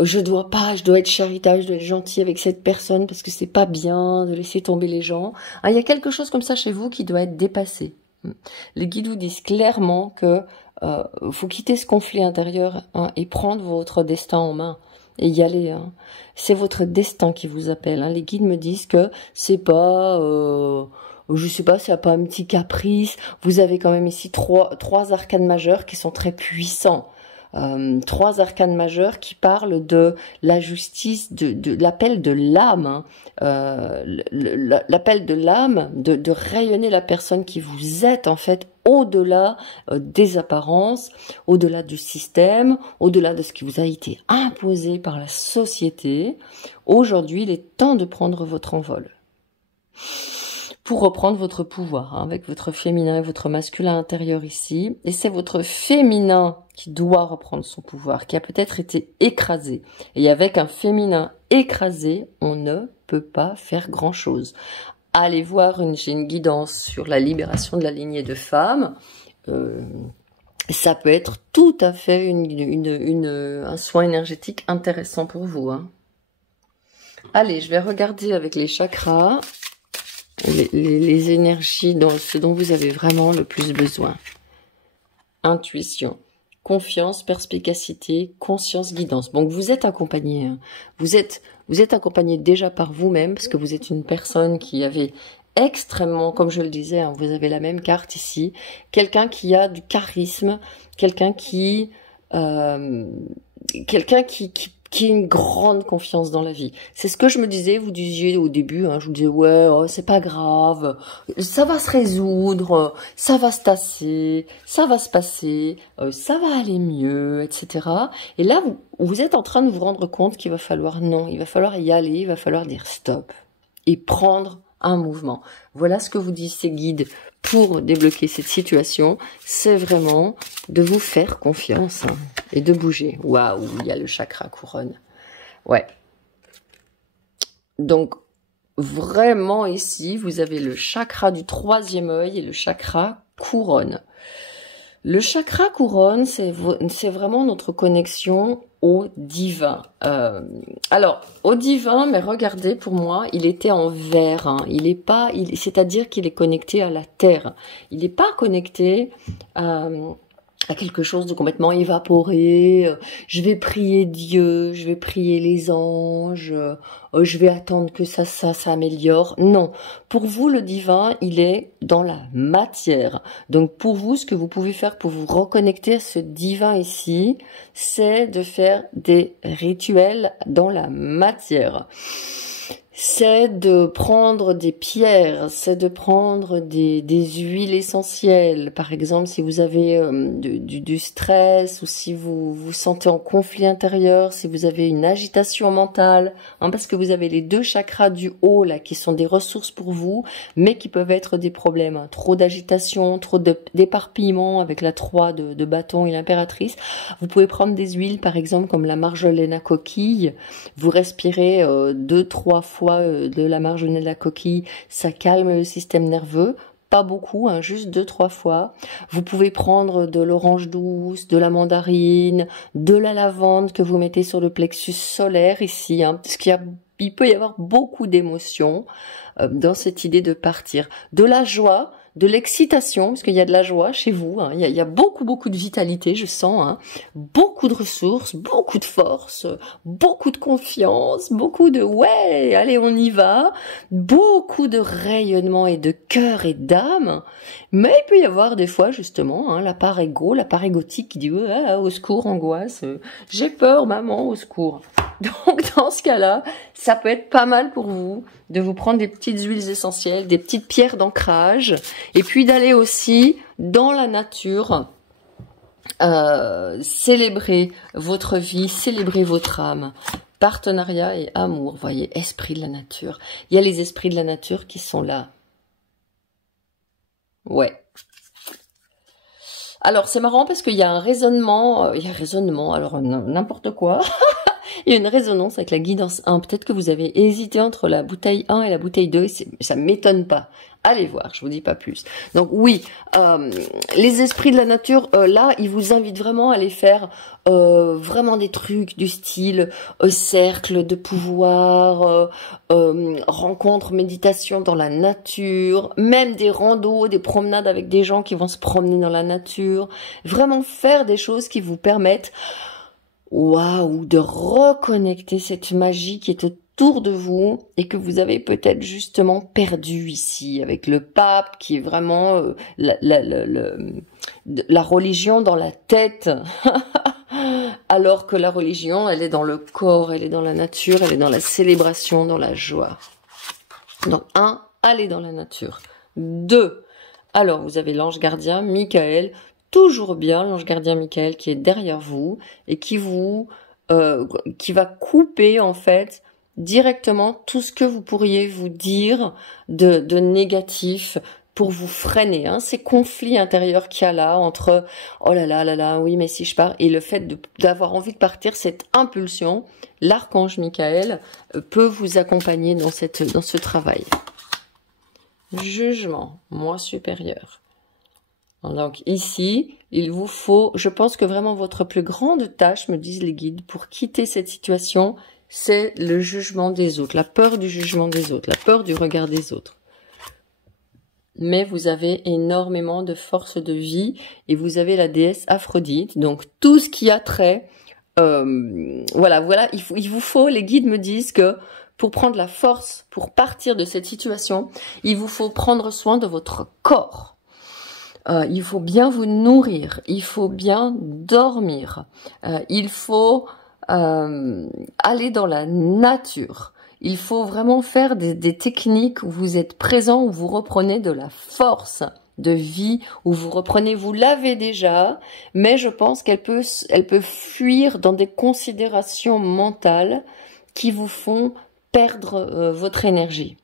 je dois être charitable, je dois être gentil avec cette personne parce que c'est pas bien de laisser tomber les gens. Il y a quelque chose comme ça chez vous qui doit être dépassé. Les guides vous disent clairement que faut quitter ce conflit intérieur, hein, et prendre votre destin en main et y aller. Hein. C'est votre destin qui vous appelle. Hein. Les guides me disent que c'est pas, je sais pas, c'est pas un petit caprice. Vous avez quand même ici trois arcanes majeures qui sont très puissants. 3 arcanes majeures qui parlent de la justice, de l'appel de l'âme, hein. L'appel de l'âme, de rayonner la personne qui vous êtes en fait, au-delà des apparences, au-delà du système, au-delà de ce qui vous a été imposé par la société. Aujourd'hui, il est temps de prendre votre envol pour reprendre votre pouvoir, hein, avec votre féminin et votre masculin intérieur ici. Et c'est votre féminin qui doit reprendre son pouvoir, qui a peut-être été écrasé. Et avec un féminin écrasé, on ne peut pas faire grand-chose. Allez voir, j'ai une guidance sur la libération de la lignée de femmes. Ça peut être tout à fait un soin énergétique intéressant pour vous, hein. Allez, je vais regarder avec les chakras les énergies, dans ce dont vous avez vraiment le plus besoin. Intuition, confiance, perspicacité, conscience, guidance. Donc vous êtes accompagné, hein. Vous êtes accompagné déjà par vous-même, parce que vous êtes une personne qui avait extrêmement, comme je le disais, hein, vous avez la même carte ici, quelqu'un qui a du charisme, quelqu'un qui a une grande confiance dans la vie. C'est ce que je me disais, vous disiez au début, hein, je vous disais, ouais, oh, c'est pas grave, ça va se résoudre, ça va se tasser, ça va se passer, ça va aller mieux, etc. Et là, vous êtes en train de vous rendre compte qu'il va falloir, non, il va falloir y aller, il va falloir dire stop et prendre un mouvement. Voilà ce que vous disent ces guides pour débloquer cette situation, c'est vraiment de vous faire confiance, hein, et de bouger. Waouh, il y a le chakra couronne. Ouais. Donc, vraiment ici, vous avez le chakra du 3e œil et le chakra couronne. Le chakra couronne, c'est vraiment notre connexion au divin. Alors, au divin, mais regardez, pour moi, il était en vert, hein. C'est-à-dire qu'il est connecté à la terre. Il n'est pas connecté à quelque chose de complètement évaporé. Je vais prier Dieu, je vais prier les anges, je vais attendre que ça s'améliore. Non, pour vous, le divin, il est dans la matière. Donc pour vous, ce que vous pouvez faire pour vous reconnecter à ce divin ici, c'est de faire des rituels dans la matière. C'est de prendre des pierres, c'est de prendre des huiles essentielles. Par exemple, si vous avez du stress ou si vous vous sentez en conflit intérieur, si vous avez une agitation mentale, hein, parce que vous avez les 2 chakras du haut là qui sont des ressources pour vous, mais qui peuvent être des problèmes. Hein. Trop d'agitation, trop d'éparpillement avec la 3 de bâton et l'impératrice. Vous pouvez prendre des huiles, par exemple, comme la marjolaine à coquille. Vous respirez 2-3 fois de la marjolaine à la coquille, ça calme le système nerveux, pas beaucoup, hein, juste 2-3 fois. Vous pouvez prendre de l'orange douce, de la mandarine, de la lavande que vous mettez sur le plexus solaire ici, hein, parce il peut y avoir beaucoup d'émotions dans cette idée de partir. De la joie, de l'excitation, parce qu'il y a de la joie chez vous, hein. Il y a beaucoup de vitalité, je sens, hein. Beaucoup de ressources, beaucoup de force, beaucoup de confiance, beaucoup de ouais, allez on y va, beaucoup de rayonnement et de cœur et d'âme, mais il peut y avoir des fois justement, hein, la part égo, la part égotique qui dit ouais, au secours, angoisse, j'ai peur maman, au secours. Donc dans ce cas-là, ça peut être pas mal pour vous de vous prendre des petites huiles essentielles, des petites pierres d'ancrage, et puis d'aller aussi dans la nature, célébrer votre vie, célébrer votre âme. Partenariat et amour, voyez, esprit de la nature. Il y a les esprits de la nature qui sont là. Ouais. Alors c'est marrant parce qu'il y a un raisonnement, alors n'importe quoi. Il y a une résonance avec la guidance 1. Peut-être que vous avez hésité entre la bouteille 1 et la bouteille 2. Ça m'étonne pas. Allez voir, je vous dis pas plus. Donc oui, les esprits de la nature, là, ils vous invitent vraiment à aller faire vraiment des trucs du style cercle de pouvoir, rencontre, méditation dans la nature, même des randos, des promenades avec des gens qui vont se promener dans la nature. Vraiment faire des choses qui vous permettent waouh, de reconnecter cette magie qui est autour de vous et que vous avez peut-être justement perdu ici avec le pape qui est vraiment la religion dans la tête. Alors que la religion, elle est dans le corps, elle est dans la nature, elle est dans la célébration, dans la joie. Donc, 1, allez dans la nature. 2, alors vous avez l'ange gardien, Michael, toujours bien, l'ange gardien Michael qui est derrière vous et qui va couper en fait directement tout ce que vous pourriez vous dire de négatif pour vous freiner, hein, ces conflits intérieurs qu'il y a là entre oh là là, oui mais si je pars, et le fait d'avoir envie de partir, cette impulsion, l'archange Michael peut vous accompagner dans ce travail. Jugement, moi supérieur. Donc ici, il vous faut, je pense que vraiment votre plus grande tâche, me disent les guides, pour quitter cette situation, c'est le jugement des autres, la peur du jugement des autres, la peur du regard des autres. Mais vous avez énormément de force de vie et vous avez la déesse Aphrodite, donc tout ce qui a trait, voilà, il vous faut, les guides me disent que pour prendre la force, pour partir de cette situation, il vous faut prendre soin de votre corps. Il faut bien vous nourrir, il faut bien dormir, il faut aller dans la nature. Il faut vraiment faire des techniques où vous êtes présent, où vous reprenez de la force de vie, où vous reprenez, vous l'avez déjà, mais je pense qu'elle peut fuir dans des considérations mentales qui vous font perdre votre énergie.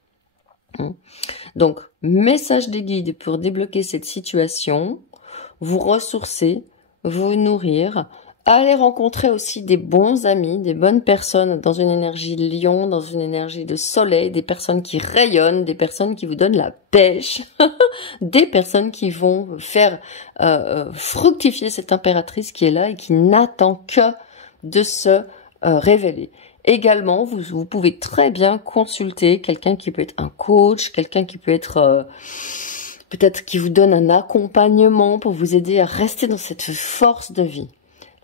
Donc, message des guides pour débloquer cette situation, vous ressourcer, vous nourrir, aller rencontrer aussi des bons amis, des bonnes personnes dans une énergie lion, dans une énergie de soleil, des personnes qui rayonnent, des personnes qui vous donnent la pêche, des personnes qui vont faire fructifier cette impératrice qui est là et qui n'attend que de se révéler. Également, vous pouvez très bien consulter quelqu'un qui peut être un coach, quelqu'un qui peut être peut-être qui vous donne un accompagnement pour vous aider à rester dans cette force de vie.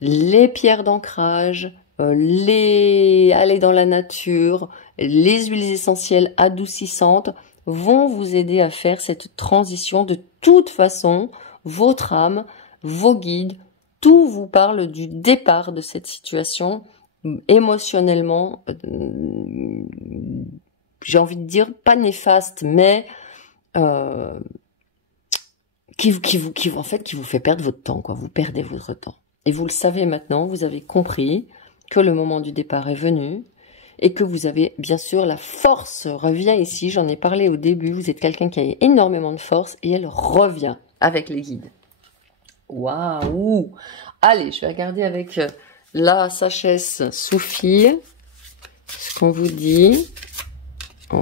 Les pierres d'ancrage, aller dans la nature, les huiles essentielles adoucissantes vont vous aider à faire cette transition. De toute façon, votre âme, vos guides, tout vous parle du départ de cette situation émotionnellement, j'ai envie de dire pas néfaste, mais qui vous fait perdre votre temps, quoi. Vous perdez votre temps. Et vous le savez maintenant, vous avez compris que le moment du départ est venu et que vous avez, bien sûr, la force revient ici. J'en ai parlé au début. Vous êtes quelqu'un qui a énormément de force et elle revient avec les guides. Waouh! Allez, je vais regarder avec la sagesse Sophie ce qu'on vous dit. Oh,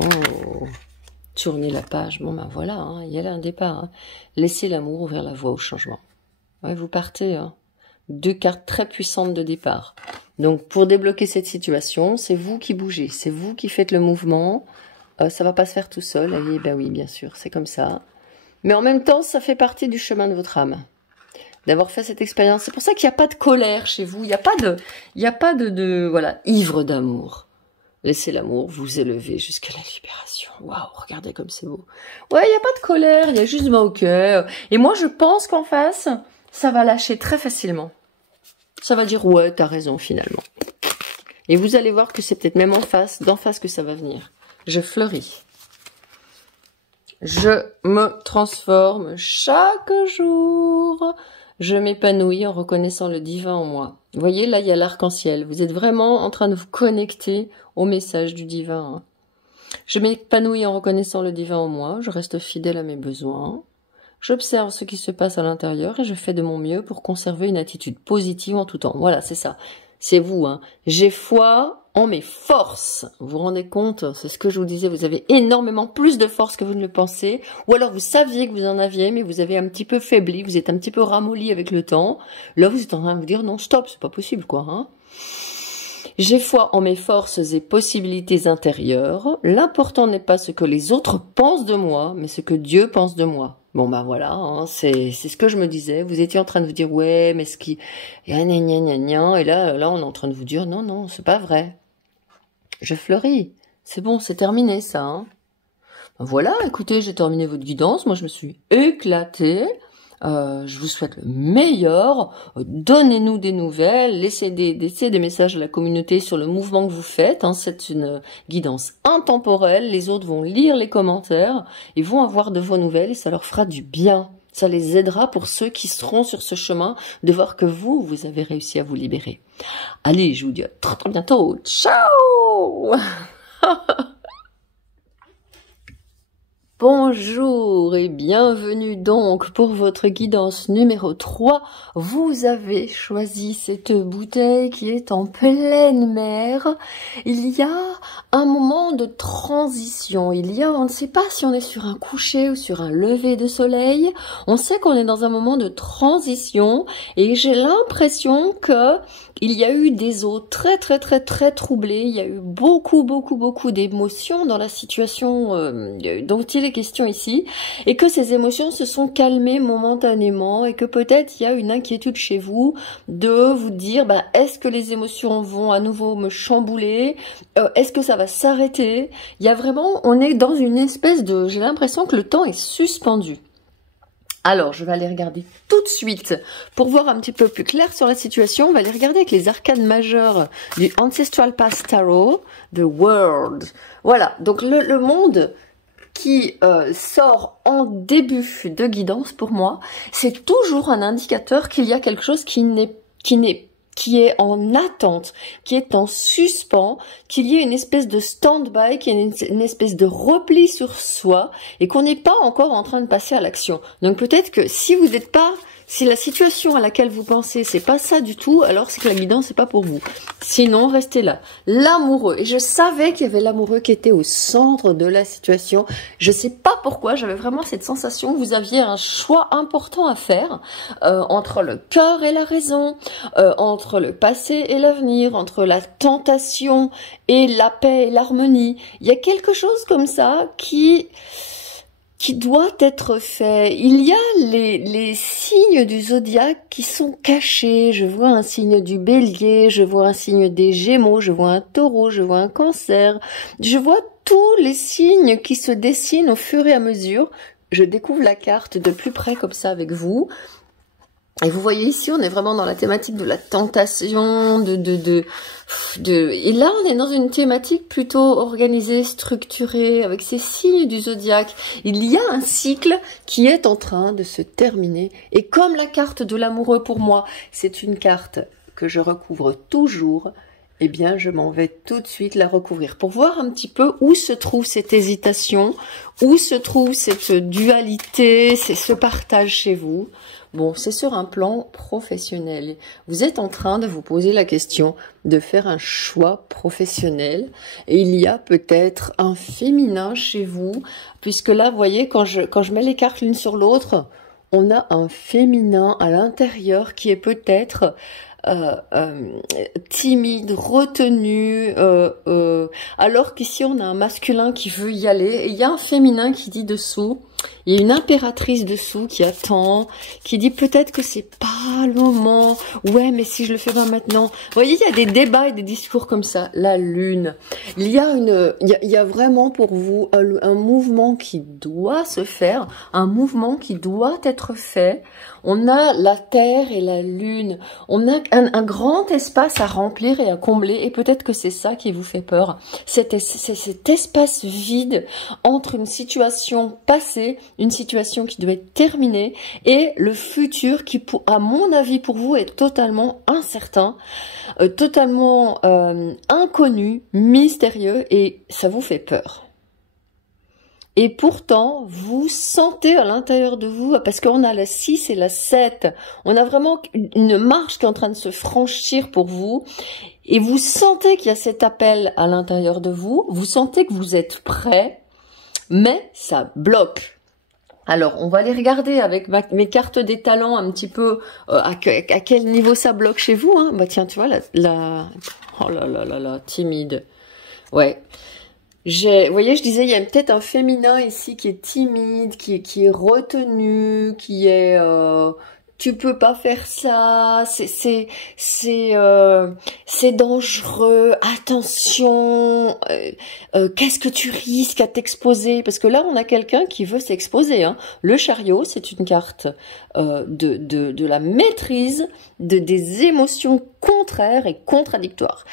tournez la page. Bon, ben voilà, hein, il y a un départ. Hein. Laissez l'amour ouvrir la voie au changement. Ouais, vous partez, hein. 2 cartes très puissantes de départ. Donc, pour débloquer cette situation, c'est vous qui bougez, c'est vous qui faites le mouvement. Ça va pas se faire tout seul. Et ben oui, bien sûr, c'est comme ça. Mais en même temps, ça fait partie du chemin de votre âme. D'avoir fait cette expérience. C'est pour ça qu'il n'y a pas de colère chez vous. Il n'y a pas de voilà, ivre d'amour. Laissez l'amour vous élever jusqu'à la libération. Waouh, regardez comme c'est beau. Ouais, il n'y a pas de colère, il y a juste ok. Et moi, je pense qu'en face, ça va lâcher très facilement. Ça va dire, ouais, t'as raison, finalement. Et vous allez voir que c'est peut-être même d'en face que ça va venir. Je fleuris. Je me transforme chaque jour. Je m'épanouis en reconnaissant le divin en moi. Vous voyez, là, il y a l'arc-en-ciel. Vous êtes vraiment en train de vous connecter au message du divin. Hein. Je m'épanouis en reconnaissant le divin en moi. Je reste fidèle à mes besoins. J'observe ce qui se passe à l'intérieur et je fais de mon mieux pour conserver une attitude positive en tout temps. Voilà, c'est ça. C'est vous, hein. J'ai foi en mes forces. Vous vous rendez compte? C'est ce que je vous disais. Vous avez énormément plus de force que vous ne le pensez. Ou alors vous saviez que vous en aviez, mais vous avez un petit peu faibli. Vous êtes un petit peu ramolli avec le temps. Là, vous êtes en train de vous dire, non, stop, c'est pas possible, quoi, hein. J'ai foi en mes forces et possibilités intérieures. L'important n'est pas ce que les autres pensent de moi, mais ce que Dieu pense de moi. Bon, ben voilà, hein, c'est ce que je me disais. Vous étiez en train de vous dire, ouais, mais ce qui... Et là, on est en train de vous dire, non, non, c'est pas vrai. Je fleuris. C'est bon, c'est terminé, ça. Hein. Ben voilà, écoutez, j'ai terminé votre guidance. Moi, je me suis éclatée. Je vous souhaite le meilleur. Donnez-nous des nouvelles, laissez des messages à la communauté sur le mouvement que vous faites. Hein. C'est une guidance intemporelle. Les autres vont lire les commentaires et vont avoir de vos nouvelles et ça leur fera du bien. Ça les aidera pour ceux qui seront sur ce chemin de voir que vous avez réussi à vous libérer. Allez, je vous dis à très très bientôt. Ciao. Bonjour et bienvenue donc pour votre guidance numéro 3. Vous avez choisi cette bouteille qui est en pleine mer. Il y a un moment de transition. On ne sait pas si on est sur un coucher ou sur un lever de soleil. On sait qu'on est dans un moment de transition et j'ai l'impression que il y a eu des eaux très troublées. Il y a eu beaucoup d'émotions dans la situation dont il est question ici, et que ces émotions se sont calmées momentanément, et que peut-être il y a une inquiétude chez vous de vous dire, est-ce que les émotions vont à nouveau me chambouler? Est-ce que ça va s'arrêter? Il y a vraiment, on est dans une espèce de, j'ai l'impression que le temps est suspendu. Alors, je vais aller regarder tout de suite pour voir un petit peu plus clair sur la situation. On va aller regarder avec les arcanes majeures du Ancestral Past Tarot, The World. Voilà, donc le monde qui sort en début de guidance pour moi, c'est toujours un indicateur qu'il y a quelque chose qui est en attente, qui est en suspens, qu'il y ait une espèce de stand-by, qu'il y ait une espèce de repli sur soi et qu'on n'est pas encore en train de passer à l'action. Donc peut-être que si vous n'êtes pas, si la situation à laquelle vous pensez, c'est pas ça du tout, alors c'est que la guidance c'est pas pour vous. Sinon, restez là. L'amoureux. Et je savais qu'il y avait l'amoureux qui était au centre de la situation. Je sais pas pourquoi, j'avais vraiment cette sensation que vous aviez un choix important à faire entre le cœur et la raison, entre le passé et l'avenir, entre la tentation et la paix et l'harmonie. Il y a quelque chose comme ça qui doit être fait. Il y a les signes du zodiaque qui sont cachés. Je vois un signe du bélier, je vois un signe des gémeaux, je vois un taureau, je vois un cancer. Je vois tous les signes qui se dessinent au fur et à mesure. Je découvre la carte de plus près comme ça avec vous. Et vous voyez ici, on est vraiment dans la thématique de la tentation, et là, on est dans une thématique plutôt organisée, structurée, avec ces signes du zodiaque. Il y a un cycle qui est en train de se terminer. Et comme la carte de l'amoureux pour moi, c'est une carte que je recouvre toujours, eh bien, je m'en vais tout de suite la recouvrir pour voir un petit peu où se trouve cette hésitation, où se trouve cette dualité, c'est ce partage chez vous. Bon, c'est sur un plan professionnel. Vous êtes en train de vous poser la question de faire un choix professionnel. Et il y a peut-être un féminin chez vous, puisque là, vous voyez, quand je mets les cartes l'une sur l'autre, on a un féminin à l'intérieur qui est peut-être timide, retenu, alors qu'ici on a un masculin qui veut y aller, et il y a un féminin qui dit dessous, il y a une impératrice dessous qui attend, qui dit peut-être que c'est pas le moment, ouais mais si je le fais pas maintenant, vous voyez il y a des débats et des discours comme ça, la lune, il y a vraiment pour vous un mouvement qui doit se faire, un mouvement qui doit être fait. On a la terre et la lune, on a un grand espace à remplir et à combler, et peut-être que c'est ça qui vous fait peur, cet espace vide entre une situation passée, une situation qui doit être terminée, et le futur qui, à mon avis pour vous, est totalement incertain, totalement inconnu, mystérieux, et ça vous fait peur. Et pourtant, vous sentez à l'intérieur de vous, parce qu'on a la 6 et la 7, on a vraiment une marche qui est en train de se franchir pour vous, et vous sentez qu'il y a cet appel à l'intérieur de vous, vous sentez que vous êtes prêt, mais ça bloque. Alors, on va aller regarder avec mes cartes des talents un petit peu à quel niveau ça bloque chez vous. Hein. Bah tiens, tu vois, oh là là là là, timide. Ouais. Vous voyez, je disais, il y a peut-être un féminin ici qui est timide, qui est retenu, qui est tu peux pas faire ça, c'est dangereux, attention, qu'est-ce que tu risques à t'exposer? Parce que là, on a quelqu'un qui veut s'exposer, hein. Le chariot, c'est une carte de la maîtrise des émotions contraires et contradictoires.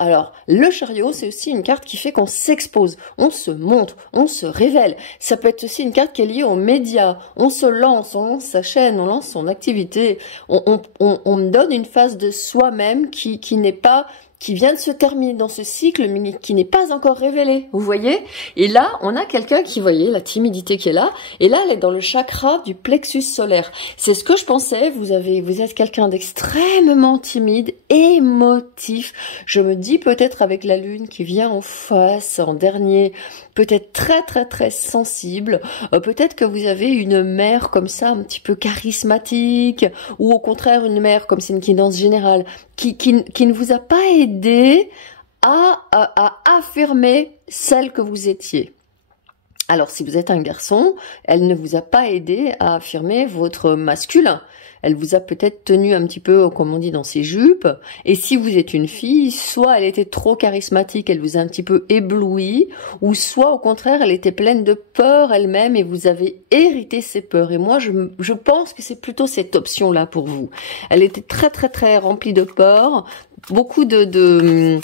Alors, le chariot, c'est aussi une carte qui fait qu'on s'expose, on se montre, on se révèle. Ça peut être aussi une carte qui est liée aux médias. On se lance, on lance sa chaîne, on lance son activité. On donne une phase de soi-même qui n'est pas, qui vient de se terminer dans ce cycle, mais qui n'est pas encore révélé. Vous voyez? Et là, on a quelqu'un qui, voyez, la timidité qui est là. Et là, elle est dans le chakra du plexus solaire. C'est ce que je pensais. Vous êtes quelqu'un d'extrêmement timide, émotif. Je me dis peut-être avec la lune qui vient en face, en dernier, peut-être très très très sensible. Peut-être que vous avez une mère comme ça, un petit peu charismatique, ou au contraire une mère comme c'est une guidance générale, qui ne vous a pas aidé à affirmer celle que vous étiez. Alors, si vous êtes un garçon, elle ne vous a pas aidé à affirmer votre masculin. Elle vous a peut-être tenu un petit peu, comme on dit, dans ses jupes. Et si vous êtes une fille, soit elle était trop charismatique, elle vous a un petit peu ébloui, ou soit au contraire, elle était pleine de peur elle-même et vous avez hérité ses peurs. Et moi, je pense que c'est plutôt cette option-là pour vous. Elle était très très très remplie de peur, beaucoup de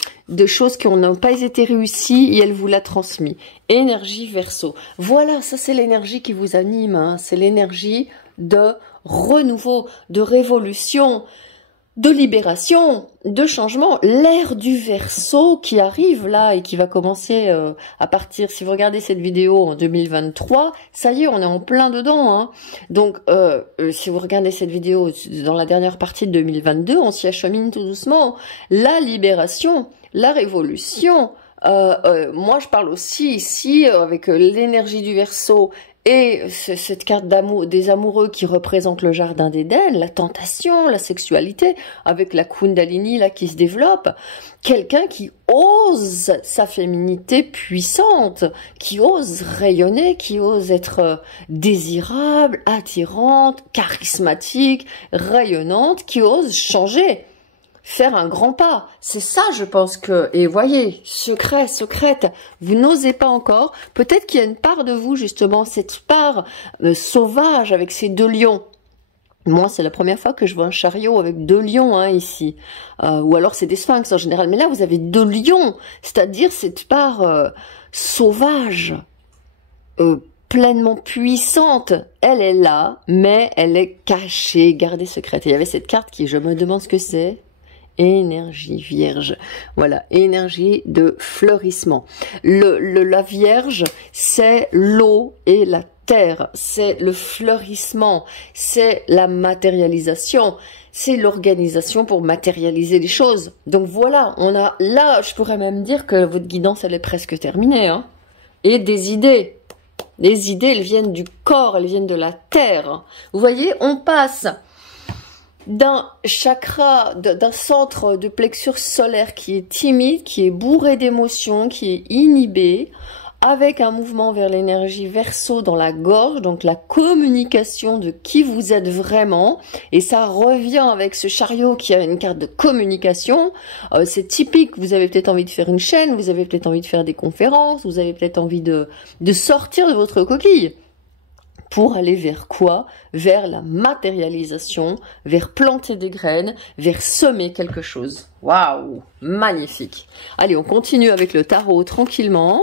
choses qui n'ont pas été réussies et elle vous l'a transmis. Énergie Verseau. Voilà, ça c'est l'énergie qui vous anime, hein. C'est l'énergie de renouveau, de révolution, de libération, de changement. L'ère du Verseau qui arrive là et qui va commencer à partir, si vous regardez cette vidéo en 2023, ça y est, on est en plein dedans, hein. Donc, si vous regardez cette vidéo dans la dernière partie de 2022, on s'y achemine tout doucement. La libération, la révolution. Moi, je parle aussi ici avec l'énergie du Verseau et cette carte d'amour, des amoureux qui représente le jardin d'Éden, la tentation, la sexualité, avec la Kundalini là qui se développe. Quelqu'un qui ose sa féminité puissante, qui ose rayonner, qui ose être désirable, attirante, charismatique, rayonnante, qui ose changer. Faire un grand pas, c'est ça je pense que, et voyez, secrète, vous n'osez pas encore, peut-être qu'il y a une part de vous justement, cette part sauvage avec ces deux lions. Moi c'est la première fois que je vois un chariot avec deux lions hein, ici, ou alors c'est des sphinx en général, mais là vous avez deux lions, c'est-à-dire cette part sauvage, pleinement puissante, elle est là, mais elle est cachée, gardée secrète. Et il y avait cette carte qui, je me demande ce que c'est, énergie vierge. Voilà, énergie de fleurissement. La vierge, c'est l'eau et la terre, c'est le fleurissement, c'est la matérialisation, c'est l'organisation pour matérialiser les choses. Donc voilà, on a là, je pourrais même dire que votre guidance, elle est presque terminée, hein. Et des idées. Les idées, elles viennent du corps, elles viennent de la terre. Vous voyez, on passe d'un chakra, d'un centre de plexus solaire qui est timide, qui est bourré d'émotions, qui est inhibé, avec un mouvement vers l'énergie Verseau dans la gorge, donc la communication de qui vous êtes vraiment, et ça revient avec ce chariot qui a une carte de communication. C'est typique, vous avez peut-être envie de faire une chaîne, vous avez peut-être envie de faire des conférences, vous avez peut-être envie de sortir de votre coquille. Pour aller vers quoi? Vers la matérialisation, vers planter des graines, vers semer quelque chose. Waouh, magnifique. Allez, on continue avec le tarot tranquillement.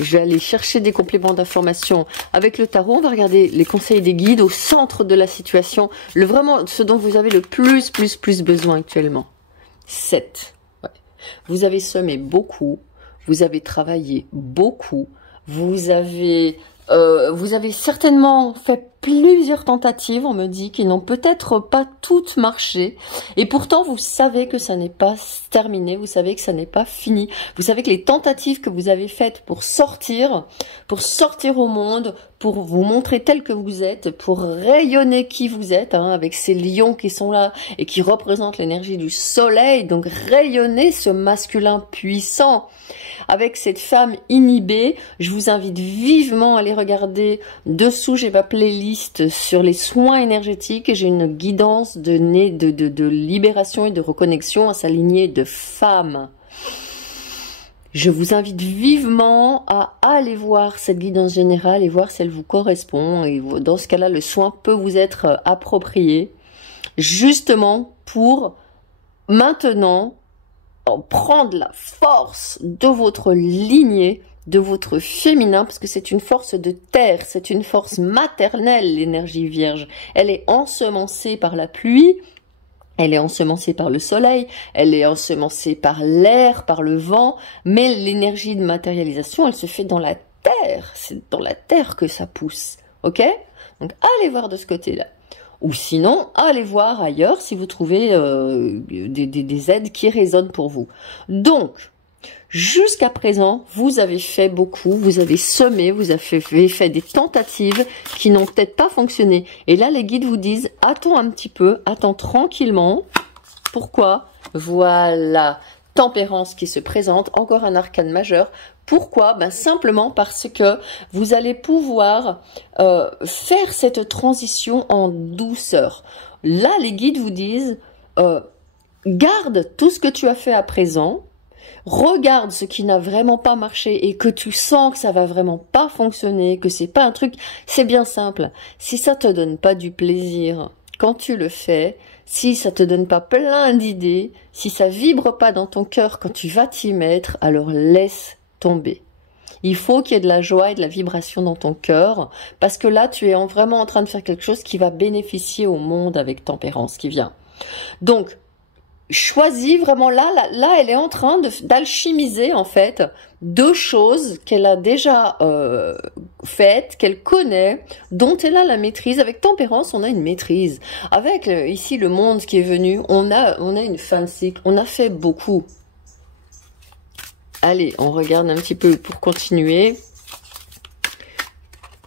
Je vais aller chercher des compléments d'information avec le tarot. On va regarder les conseils des guides au centre de la situation. Vraiment, ce dont vous avez le plus besoin actuellement. 7. Ouais. Vous avez semé beaucoup. Vous avez travaillé beaucoup. Vous avez certainement fait plusieurs tentatives, on me dit, qui n'ont peut-être pas toutes marché. Et pourtant, vous savez que ça n'est pas terminé, vous savez que ça n'est pas fini. Vous savez que les tentatives que vous avez faites pour sortir au monde, pour vous montrer tel que vous êtes, pour rayonner qui vous êtes, hein, avec ces lions qui sont là et qui représentent l'énergie du soleil, donc rayonner ce masculin puissant. Avec cette femme inhibée, je vous invite vivement à aller regarder dessous, j'ai ma playlist liste sur les soins énergétiques. J'ai une guidance de libération et de reconnexion à sa lignée de femme. Je vous invite vivement à aller voir cette guidance générale et voir si elle vous correspond. Et dans ce cas-là, le soin peut vous être approprié, justement pour maintenant prendre la force de votre lignée, de votre féminin, parce que c'est une force de terre, c'est une force maternelle, l'énergie vierge. Elle est ensemencée par la pluie, elle est ensemencée par le soleil, elle est ensemencée par l'air, par le vent, mais l'énergie de matérialisation, elle se fait dans la terre. C'est dans la terre que ça pousse, ok? Donc, allez voir de ce côté-là. Ou sinon, allez voir ailleurs si vous trouvez des aides qui résonnent pour vous. Donc, jusqu'à présent, vous avez fait beaucoup, vous avez semé, vous avez fait des tentatives qui n'ont peut-être pas fonctionné. Et là, les guides vous disent, attends un petit peu, attends tranquillement. Pourquoi? Voilà, tempérance qui se présente, encore un arcane majeur. Pourquoi? Ben simplement parce que vous allez pouvoir faire cette transition en douceur. Là, les guides vous disent, garde tout ce que tu as fait à présent, regarde ce qui n'a vraiment pas marché et que tu sens que ça va vraiment pas fonctionner, que c'est pas un truc, c'est bien simple. Si ça te donne pas du plaisir quand tu le fais, si ça te donne pas plein d'idées, si ça vibre pas dans ton cœur quand tu vas t'y mettre, alors laisse tomber. Il faut qu'il y ait de la joie et de la vibration dans ton cœur, parce que là, tu es vraiment en train de faire quelque chose qui va bénéficier au monde avec tempérance qui vient. Donc, choisis vraiment là, elle est en train d'alchimiser en fait deux choses qu'elle a déjà faites, qu'elle connaît, dont elle a la maîtrise. Avec tempérance, on a une maîtrise. Avec ici le monde qui est venu, on a une fin de cycle, on a fait beaucoup. Allez, on regarde un petit peu pour continuer.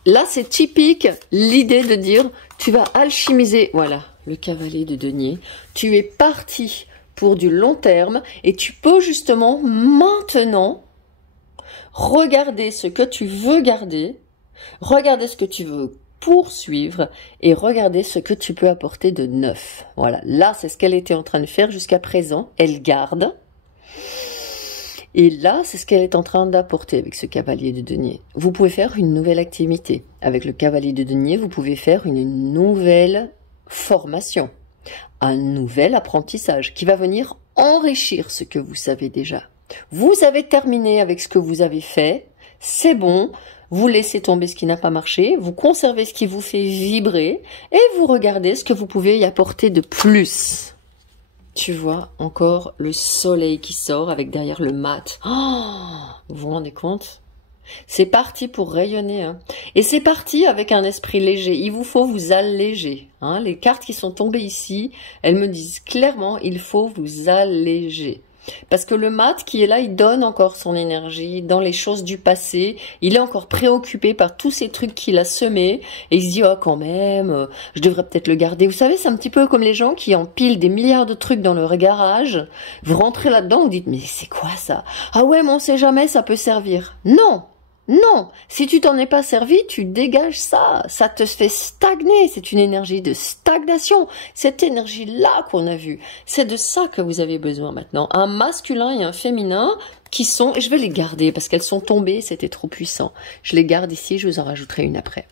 Là, c'est typique l'idée de dire, tu vas alchimiser, voilà, le cavalier de denier. Tu es parti pour du long terme et tu peux justement maintenant regarder ce que tu veux garder, regarder ce que tu veux poursuivre et regarder ce que tu peux apporter de neuf. Voilà, là, c'est ce qu'elle était en train de faire jusqu'à présent. Elle garde. Et là, c'est ce qu'elle est en train d'apporter avec ce cavalier de denier. Vous pouvez faire une nouvelle activité. Avec le cavalier de denier, vous pouvez faire une nouvelle formation, un nouvel apprentissage qui va venir enrichir ce que vous savez déjà. Vous avez terminé avec ce que vous avez fait, c'est bon, vous laissez tomber ce qui n'a pas marché, vous conservez ce qui vous fait vibrer et vous regardez ce que vous pouvez y apporter de plus. Tu vois encore le soleil qui sort avec derrière le mat. Oh, vous vous rendez compte? C'est parti pour rayonner. Hein. Et c'est parti avec un esprit léger. Il vous faut vous alléger. Hein. Les cartes qui sont tombées ici, elles me disent clairement, il faut vous alléger. Parce que le mat qui est là, il donne encore son énergie dans les choses du passé. Il est encore préoccupé par tous ces trucs qu'il a semés. Et il se dit, oh quand même, je devrais peut-être le garder. Vous savez, c'est un petit peu comme les gens qui empilent des milliards de trucs dans leur garage. Vous rentrez là-dedans, vous dites, mais c'est quoi ça? Ah ouais, mais on sait jamais, ça peut servir. Non! Non, si tu t'en es pas servi, tu dégages ça. Ça te fait stagner. C'est une énergie de stagnation. Cette énergie-là qu'on a vue, c'est de ça que vous avez besoin maintenant. Un masculin et un féminin qui sont, et je vais les garder parce qu'elles sont tombées, c'était trop puissant. Je les garde ici, je vous en rajouterai une après.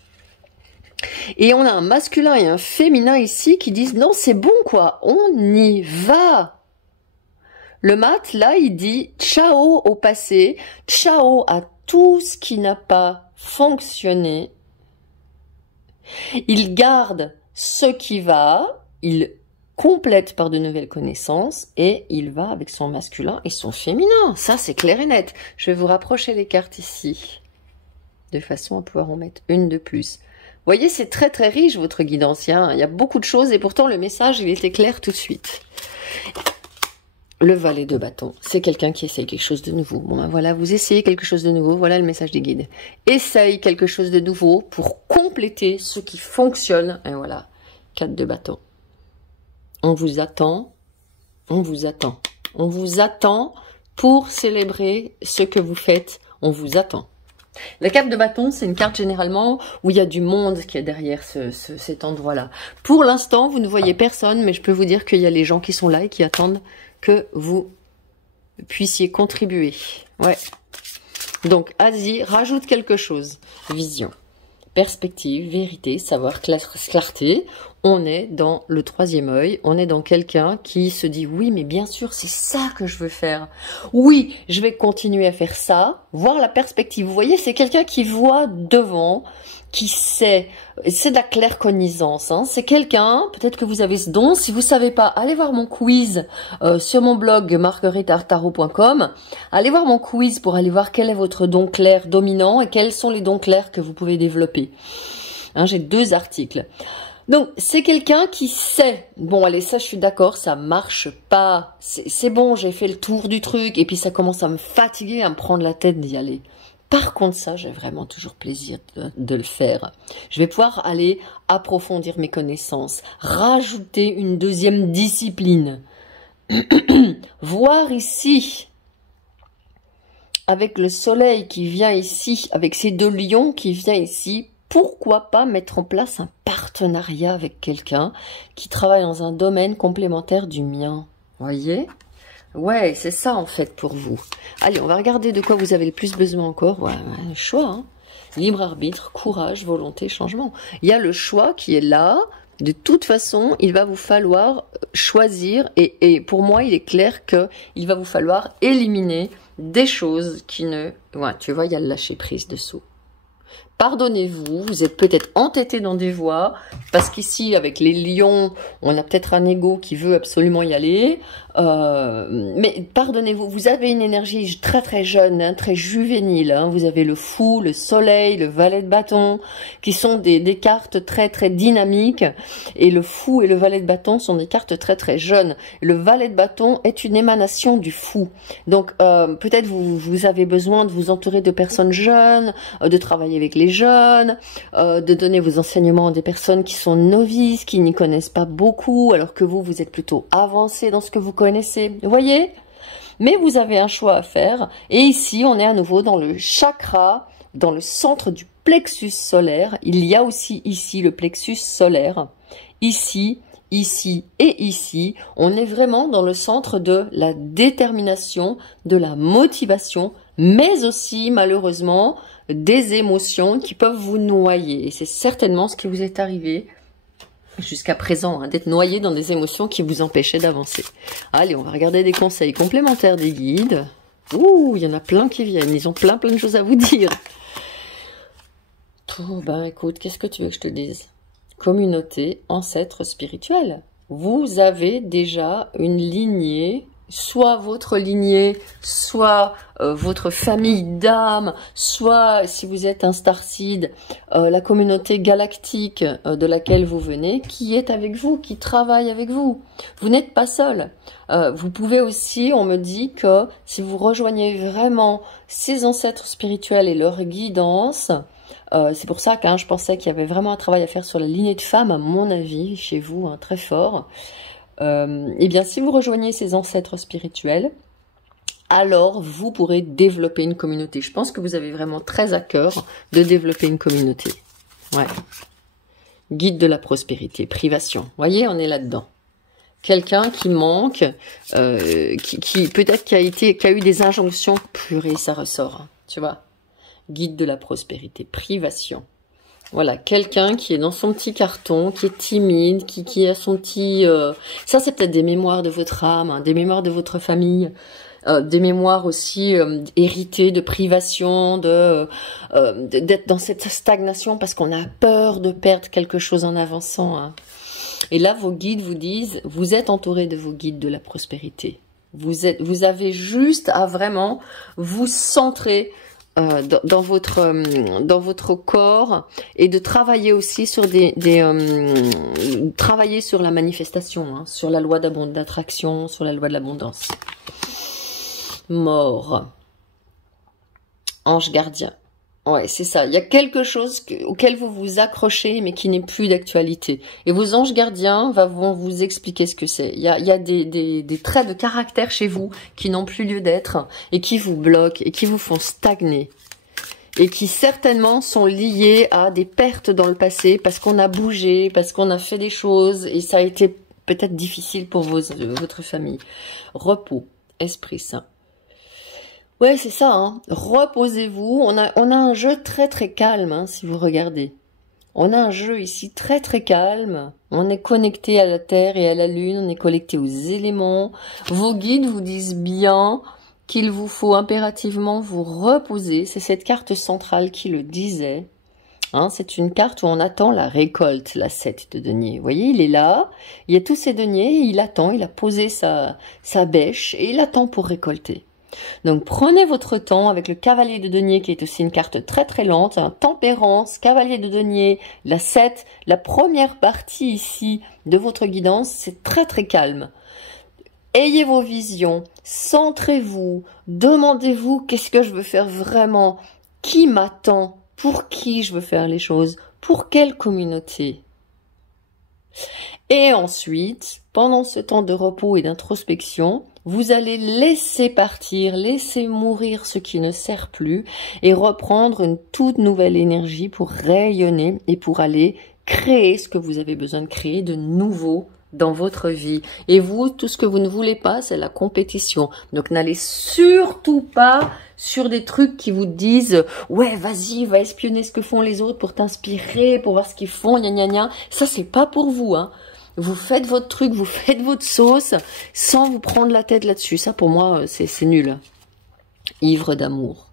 Et on a un masculin et un féminin ici qui disent non, c'est bon quoi, on y va. Le mat, là, il dit ciao au passé, ciao à tout ce qui n'a pas fonctionné. Il garde ce qui va, il complète par de nouvelles connaissances et il va avec son masculin et son féminin. Ça, c'est clair et net. Je vais vous rapprocher les cartes ici, de façon à pouvoir en mettre une de plus. Vous voyez, c'est très très riche votre guide ancien. Il y a beaucoup de choses et pourtant le message, il était clair tout de suite. Le valet de bâton, c'est quelqu'un qui essaye quelque chose de nouveau. Bon ben voilà, vous essayez quelque chose de nouveau, voilà le message des guides. Essaye quelque chose de nouveau pour compléter ce qui fonctionne. Et voilà, 4 de bâton. On vous attend, on vous attend. On vous attend pour célébrer ce que vous faites. On vous attend. La carte de bâton, c'est une carte généralement où il y a du monde qui est derrière cet endroit-là. Pour l'instant, vous ne voyez personne, mais je peux vous dire qu'il y a les gens qui sont là et qui attendent que vous puissiez contribuer. Ouais. Donc, Asie, rajoute quelque chose. Vision, perspective, vérité, savoir, clarté. On est dans le troisième œil, on est dans quelqu'un qui se dit oui, mais bien sûr, c'est ça que je veux faire. Oui, je vais continuer à faire ça, voir la perspective. Vous voyez, c'est quelqu'un qui voit devant, qui sait. C'est de la claircognizance. Hein. C'est quelqu'un, peut-être que vous avez ce don. Si vous savez pas, allez voir mon quiz sur mon blog margueriteartaro.com. Allez voir mon quiz pour aller voir quel est votre don clair dominant et quels sont les dons clairs que vous pouvez développer. Hein, j'ai 2 articles. Donc, c'est quelqu'un qui sait, bon, allez, ça, je suis d'accord, ça marche pas, c'est bon, j'ai fait le tour du truc, et puis ça commence à me fatiguer, à me prendre la tête d'y aller. Par contre, ça, j'ai vraiment toujours plaisir de le faire. Je vais pouvoir aller approfondir mes connaissances, rajouter une deuxième discipline. Voir ici, avec le soleil qui vient ici, avec ces 2 lions qui viennent ici, pourquoi pas mettre en place un partenariat avec quelqu'un qui travaille dans un domaine complémentaire du mien. Voyez? Ouais, c'est ça en fait pour vous. Allez, on va regarder de quoi vous avez le plus besoin encore. Ouais, choix, hein. Libre arbitre, courage, volonté, changement. Il y a le choix qui est là. De toute façon, il va vous falloir choisir. Et pour moi, il est clair qu'il va vous falloir éliminer des choses qui ne... Ouais, tu vois, il y a le lâcher prise dessous. Pardonnez-vous, vous êtes peut-être entêté dans des voies, parce qu'ici, avec les lions, on a peut-être un ego qui veut absolument y aller, mais pardonnez-vous, vous avez une énergie très très jeune, hein, très juvénile, hein, vous avez le fou, le soleil, le valet de bâton, qui sont des cartes très très dynamiques, et le fou et le valet de bâton sont des cartes très très jeunes. Le valet de bâton est une émanation du fou, donc peut-être vous avez besoin de vous entourer de personnes jeunes, de travailler avec les jeunes, de donner vos enseignements à des personnes qui sont novices, qui n'y connaissent pas beaucoup, alors que vous êtes plutôt avancé dans ce que vous connaissez. Vous voyez? Mais vous avez un choix à faire. Et ici, on est à nouveau dans le chakra, dans le centre du plexus solaire. Il y a aussi ici le plexus solaire. Ici, ici et ici, on est vraiment dans le centre de la détermination, de la motivation, mais aussi, malheureusement, des émotions qui peuvent vous noyer. Et c'est certainement ce qui vous est arrivé jusqu'à présent, hein, d'être noyé dans des émotions qui vous empêchaient d'avancer. Allez, on va regarder des conseils complémentaires des guides. Ouh, il y en a plein qui viennent. Ils ont plein de choses à vous dire. Oh, ben écoute, qu'est-ce que tu veux que je te dise? Communauté, ancêtre spirituel. Vous avez déjà une lignée, soit votre lignée, soit votre famille d'âmes, soit si vous êtes un starseed, la communauté galactique de laquelle vous venez, qui est avec vous, qui travaille avec vous. Vous n'êtes pas seul. Vous pouvez aussi, on me dit que si vous rejoignez vraiment ces ancêtres spirituels et leur guidance, c'est pour ça que je pensais qu'il y avait vraiment un travail à faire sur la lignée de femmes, à mon avis, chez vous, hein, très fort. Eh bien, si vous rejoignez ces ancêtres spirituels, alors vous pourrez développer une communauté. Je pense que vous avez vraiment très à cœur de développer une communauté. Ouais. Guide de la prospérité, privation. Vous voyez, on est là-dedans. Quelqu'un qui manque, qui peut-être qui a eu des injonctions, purée, ça ressort, hein, tu vois. Guide de la prospérité, privation. Voilà, quelqu'un qui est dans son petit carton, qui est timide, qui a son petit... Ça, c'est peut-être des mémoires de votre âme, hein, des mémoires de votre famille, des mémoires aussi héritées de privation, d'être dans cette stagnation parce qu'on a peur de perdre quelque chose en avançant. Hein. Et là, vos guides vous disent, vous êtes entouré de vos guides de la prospérité. Vous avez juste à vraiment vous centrer dans votre corps et de travailler aussi sur travailler sur la manifestation, hein, sur la loi d'attraction, sur la loi de l'abondance. Mort. Ange gardien. Ouais, c'est ça. Il y a quelque chose auquel vous vous accrochez, mais qui n'est plus d'actualité. Et vos anges gardiens vont vous expliquer ce que c'est. Il y a des traits de caractère chez vous qui n'ont plus lieu d'être et qui vous bloquent et qui vous font stagner. et qui certainement sont liées à des pertes dans le passé parce qu'on a bougé, parce qu'on a fait des choses et ça a été peut-être difficile pour votre famille. Repos, Esprit Saint. Ouais, c'est ça, hein. Reposez-vous. On a un jeu très très calme, hein, si vous regardez. On a un jeu ici très très calme. On est connecté à la Terre et à la Lune. On est connecté aux éléments. Vos guides vous disent bien qu'il vous faut impérativement vous reposer. C'est cette carte centrale qui le disait. Hein, c'est une carte où on attend la récolte, la 7 de denier. Vous voyez, il est là. Il y a tous ces deniers. Et il attend. Il a posé sa bêche et il attend pour récolter. Donc prenez votre temps avec le cavalier de denier qui est aussi une carte très très lente, hein, tempérance, cavalier de denier, la 7, la première partie ici de votre guidance, c'est très très calme. Ayez vos visions, centrez-vous, demandez-vous qu'est-ce que je veux faire vraiment, qui m'attend, pour qui je veux faire les choses, pour quelle communauté. Et ensuite, pendant ce temps de repos et d'introspection, vous allez laisser partir, laisser mourir ce qui ne sert plus et reprendre une toute nouvelle énergie pour rayonner et pour aller créer ce que vous avez besoin de créer de nouveau dans votre vie. Et vous, tout ce que vous ne voulez pas, c'est la compétition. Donc n'allez surtout pas sur des trucs qui vous disent « Ouais, vas-y, va espionner ce que font les autres pour t'inspirer, pour voir ce qu'ils font, gna gna gna ». Ça, c'est pas pour vous, hein. Vous faites votre truc, vous faites votre sauce, sans vous prendre la tête là-dessus. Ça, pour moi, c'est nul. Ivre d'amour.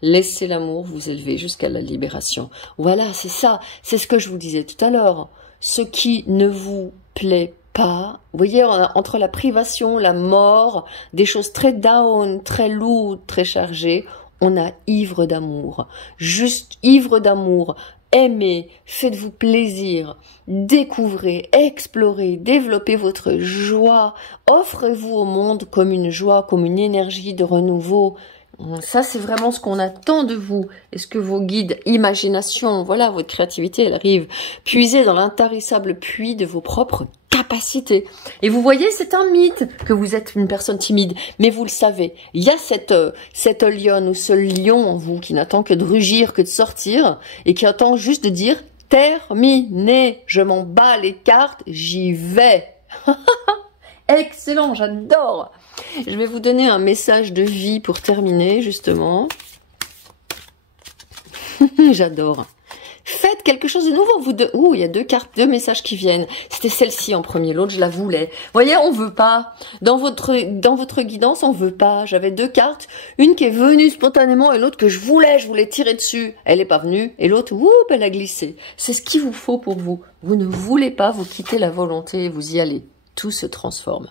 Laissez l'amour vous élever jusqu'à la libération. Voilà, c'est ça. C'est ce que je vous disais tout à l'heure. Ce qui ne vous plaît pas, vous voyez, entre la privation, la mort, des choses très down, très lourdes, très chargées, on a ivre d'amour. Juste ivre d'amour. Aimez, faites-vous plaisir, découvrez, explorez, développez votre joie, offrez-vous au monde comme une joie, comme une énergie de renouveau. Ça, c'est vraiment ce qu'on attend de vous. Est-ce que vos guides, imagination, voilà, votre créativité, elle arrive. Puisez dans l'intarissable puits de vos propres capacités. Et vous voyez, c'est un mythe que vous êtes une personne timide. Mais vous le savez, il y a cette lionne ou ce lion en vous qui n'attend que de rugir, que de sortir, et qui attend juste de dire « Terminé, je m'en bats les cartes, j'y vais ». Excellent, j'adore. Je vais vous donner un message de vie pour terminer, justement. J'adore. Faites quelque chose de nouveau. Vous deux. Ouh, il y a deux cartes, deux messages qui viennent. C'était celle-ci en premier, l'autre je la voulais. Vous voyez, on veut pas. Dans votre guidance, on veut pas. J'avais deux cartes, une qui est venue spontanément et l'autre que je voulais tirer dessus. Elle n'est pas venue et l'autre, ouh, elle a glissé. C'est ce qu'il vous faut pour vous. Vous ne voulez pas, vous quittez la volonté et vous y allez. Tout se transforme.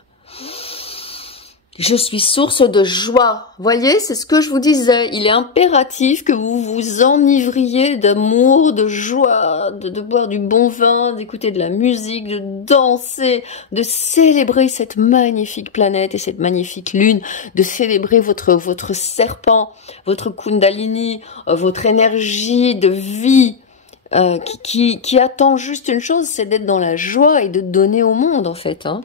Je suis source de joie. Voyez, c'est ce que je vous disais. Il est impératif que vous vous enivriez d'amour, de joie, de boire du bon vin, d'écouter de la musique, de danser, de célébrer cette magnifique planète et cette magnifique lune, de célébrer votre serpent, votre kundalini, votre énergie de vie qui attend juste une chose, c'est d'être dans la joie et de donner au monde, en fait, hein.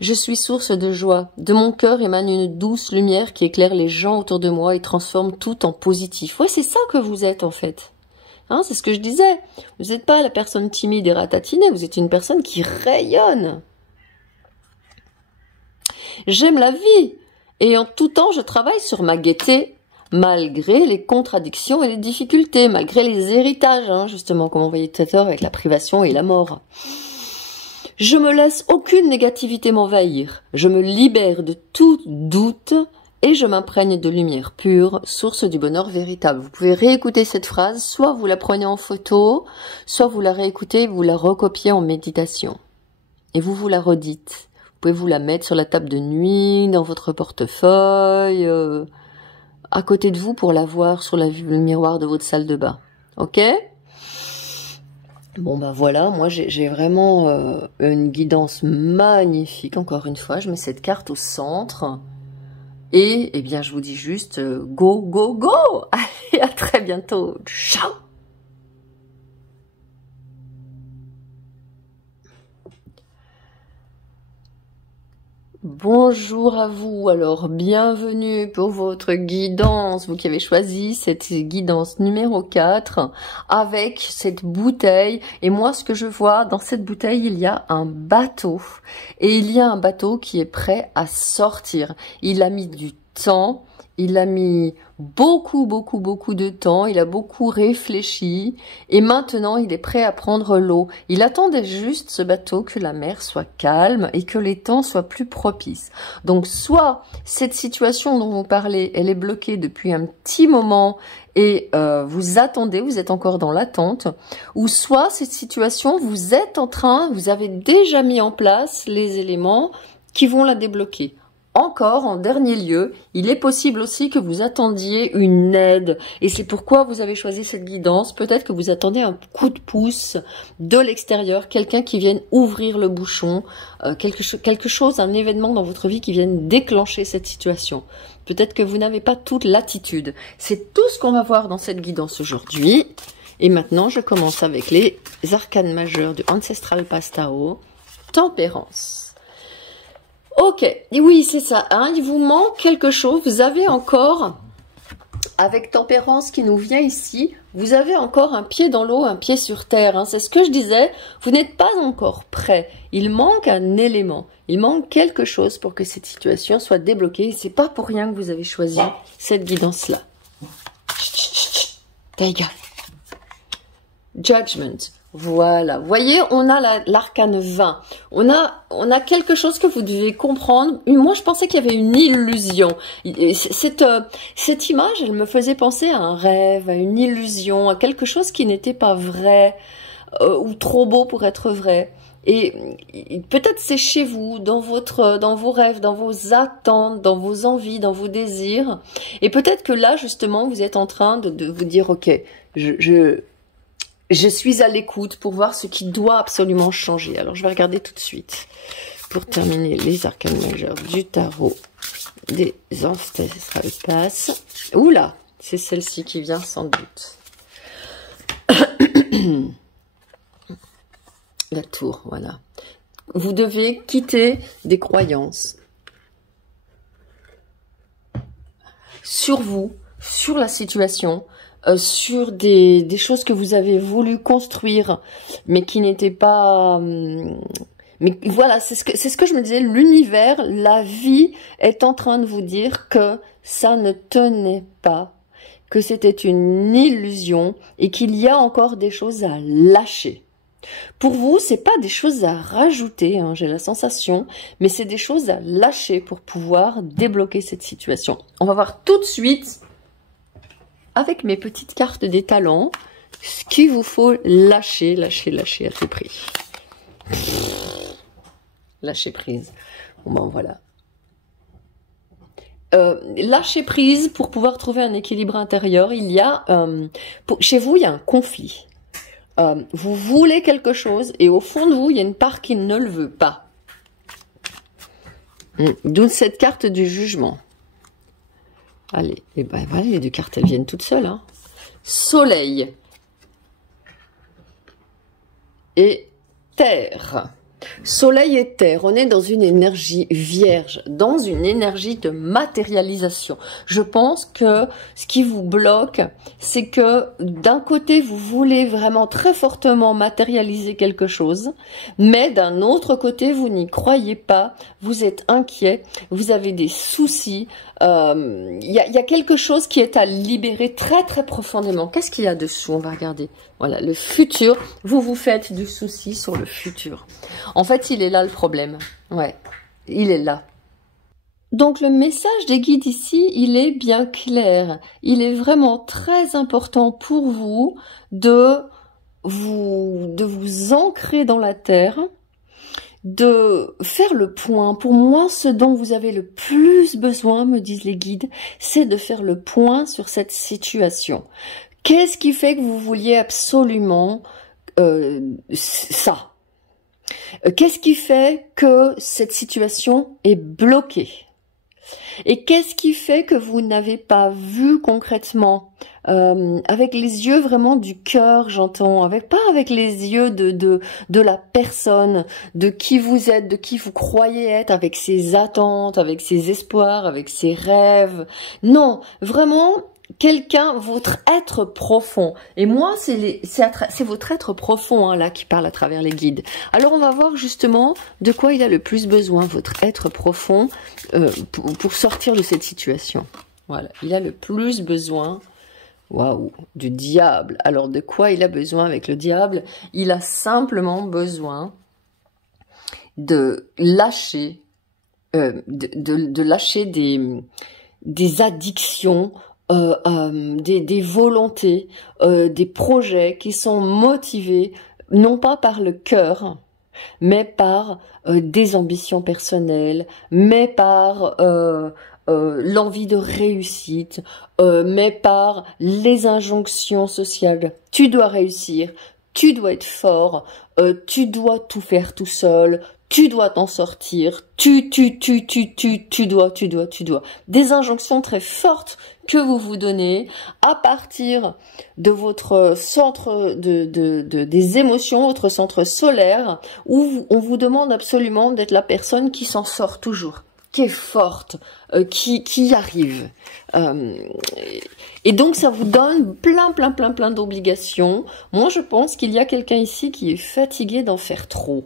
Je suis source de joie. De mon cœur émane une douce lumière qui éclaire les gens autour de moi et transforme tout en positif. Ouais, c'est ça que vous êtes en fait. Hein, c'est ce que je disais. Vous n'êtes pas la personne timide et ratatinée, vous êtes une personne qui rayonne. J'aime la vie et en tout temps je travaille sur ma gaieté malgré les contradictions et les difficultés, malgré les héritages, hein, justement, comme on voyait tout à l'heure avec la privation et la mort. Je me laisse aucune négativité m'envahir. Je me libère de tout doute et je m'imprègne de lumière pure, source du bonheur véritable. Vous pouvez réécouter cette phrase, soit vous la prenez en photo, soit vous la réécoutez, vous la recopiez en méditation. Et vous la redites. Vous pouvez vous la mettre sur la table de nuit, dans votre portefeuille, à côté de vous pour la voir sur le miroir de votre salle de bain. Ok ? Bon ben voilà, moi j'ai vraiment une guidance magnifique, encore une fois, je mets cette carte au centre, et eh bien je vous dis juste go, go, go. Allez, à très bientôt, ciao. Bonjour à vous, alors bienvenue pour votre guidance, vous qui avez choisi cette guidance numéro 4 avec cette bouteille. Et moi ce que je vois dans cette bouteille, il y a un bateau. Et il y a un bateau qui est prêt à sortir. Il a mis du temps, il a mis beaucoup de temps, il a beaucoup réfléchi et maintenant il est prêt à prendre l'eau. Il attendait juste ce bateau que la mer soit calme et que les temps soient plus propices. Donc soit cette situation dont vous parlez, elle est bloquée depuis un petit moment et vous attendez, vous êtes encore dans l'attente, ou soit cette situation, vous avez déjà mis en place les éléments qui vont la débloquer. Encore, en dernier lieu, il est possible aussi que vous attendiez une aide. Et c'est pourquoi vous avez choisi cette guidance. Peut-être que vous attendez un coup de pouce de l'extérieur, quelqu'un qui vienne ouvrir le bouchon, quelque chose, un événement dans votre vie qui vienne déclencher cette situation. Peut-être que vous n'avez pas toute l'attitude. C'est tout ce qu'on va voir dans cette guidance aujourd'hui. Et maintenant, je commence avec les arcanes majeurs du Ancestral Path Tarot. Tempérance. Ok, et oui, c'est ça, hein, il vous manque quelque chose, vous avez encore, avec tempérance qui nous vient ici, vous avez encore un pied dans l'eau, un pied sur terre, hein, c'est ce que je disais, vous n'êtes pas encore prêt, il manque un élément, il manque quelque chose pour que cette situation soit débloquée, c'est pas pour rien que vous avez choisi cette guidance-là. Dégage. Judgment. Voilà, vous voyez, on a l'arcane 20. On a quelque chose que vous devez comprendre. Moi, je pensais qu'il y avait une illusion. Cette image, elle me faisait penser à un rêve, à une illusion, à quelque chose qui n'était pas vrai ou trop beau pour être vrai. Et peut-être c'est chez vous, dans vos rêves, dans vos attentes, dans vos envies, dans vos désirs. Et peut-être que là, justement, vous êtes en train de vous dire, ok, je suis à l'écoute pour voir ce qui doit absolument changer. Alors, je vais regarder tout de suite pour terminer les arcanes majeures du tarot des Ancestral Path. Oula, c'est celle-ci qui vient sans doute. La tour, voilà. Vous devez quitter des croyances sur vous, sur la situation, sur des choses que vous avez voulu construire, mais qui n'étaient pas... mais voilà, c'est ce que je me disais, l'univers, la vie est en train de vous dire que ça ne tenait pas, que c'était une illusion et qu'il y a encore des choses à lâcher. Pour vous, c'est pas des choses à rajouter, hein, j'ai la sensation, mais c'est des choses à lâcher pour pouvoir débloquer cette situation. On va voir tout de suite avec mes petites cartes des talents, ce qu'il vous faut lâcher à tout prix. Lâcher prise. Bon ben voilà. Lâcher prise pour pouvoir trouver un équilibre intérieur. Il y a, chez vous, il y a un conflit. Vous voulez quelque chose et au fond de vous, il y a une part qui ne le veut pas. D'où cette carte du jugement. Allez, et ben voilà, les deux cartes, elles viennent toutes seules. Hein. Soleil et terre. Soleil et terre, on est dans une énergie vierge, dans une énergie de matérialisation. Je pense que ce qui vous bloque, c'est que d'un côté, vous voulez vraiment très fortement matérialiser quelque chose, mais d'un autre côté, vous n'y croyez pas, vous êtes inquiet, vous avez des soucis, il y a quelque chose qui est à libérer très profondément. Qu'est-ce qu'il y a dessous? On va regarder. Voilà, le futur, vous vous faites du souci sur le futur. En fait, il est là le problème. Ouais, il est là. Donc, le message des guides ici, il est bien clair. Il est vraiment très important pour vous de vous ancrer dans la terre, de faire le point. Pour moi, ce dont vous avez le plus besoin, me disent les guides, c'est de faire le point sur cette situation. Qu'est-ce qui fait que vous vouliez absolument ça? Qu'est-ce qui fait que cette situation est bloquée? Et qu'est-ce qui fait que vous n'avez pas vu concrètement, avec les yeux vraiment du cœur, j'entends, pas avec les yeux de la personne, de qui vous êtes, de qui vous croyez être, avec ses attentes, avec ses espoirs, avec ses rêves. Non, vraiment quelqu'un, votre être profond. Et moi, c'est votre être profond là qui parle à travers les guides. Alors on va voir justement de quoi il a le plus besoin, votre être profond, pour sortir de cette situation. Voilà, il a le plus besoin, waouh, du diable. Alors de quoi il a besoin avec le diable? Il a simplement besoin de lâcher, de lâcher des addictions, des volontés, des projets qui sont motivés non pas par le cœur, mais par des ambitions personnelles, mais par l'envie de réussite, mais par les injonctions sociales. Tu dois réussir, tu dois être fort, tu dois tout faire tout seul, tu dois t'en sortir, tu dois. Des injonctions très fortes que vous vous donnez à partir de votre centre des émotions, votre centre solaire, où on vous demande absolument d'être la personne qui s'en sort toujours, qui est forte, qui y arrive. Et donc ça vous donne plein d'obligations. Moi je pense qu'il y a quelqu'un ici qui est fatigué d'en faire trop.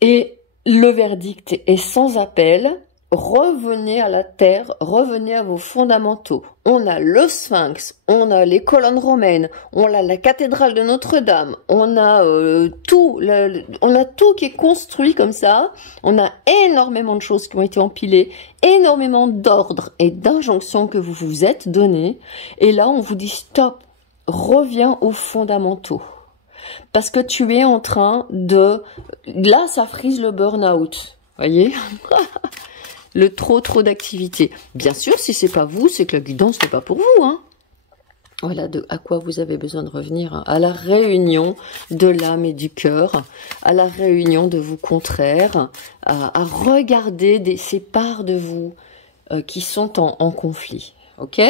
Et le verdict est sans appel. Revenez à la terre, revenez à vos fondamentaux. On a le Sphinx, on a les colonnes romaines, on a la cathédrale de Notre-Dame, on a tout qui est construit comme ça. On a énormément de choses qui ont été empilées, énormément d'ordres et d'injonctions que vous vous êtes donnés. Et là, on vous dit stop, reviens aux fondamentaux. Parce que tu es en train de... Là, ça frise le burn-out, voyez. Le trop d'activité. Bien sûr, si c'est pas vous, c'est que la guidance n'est pas pour vous, hein. Voilà à quoi vous avez besoin de revenir, hein. À la réunion de l'âme et du cœur, à la réunion de vos contraires, à regarder ces parts de vous qui sont en conflit. Ok ?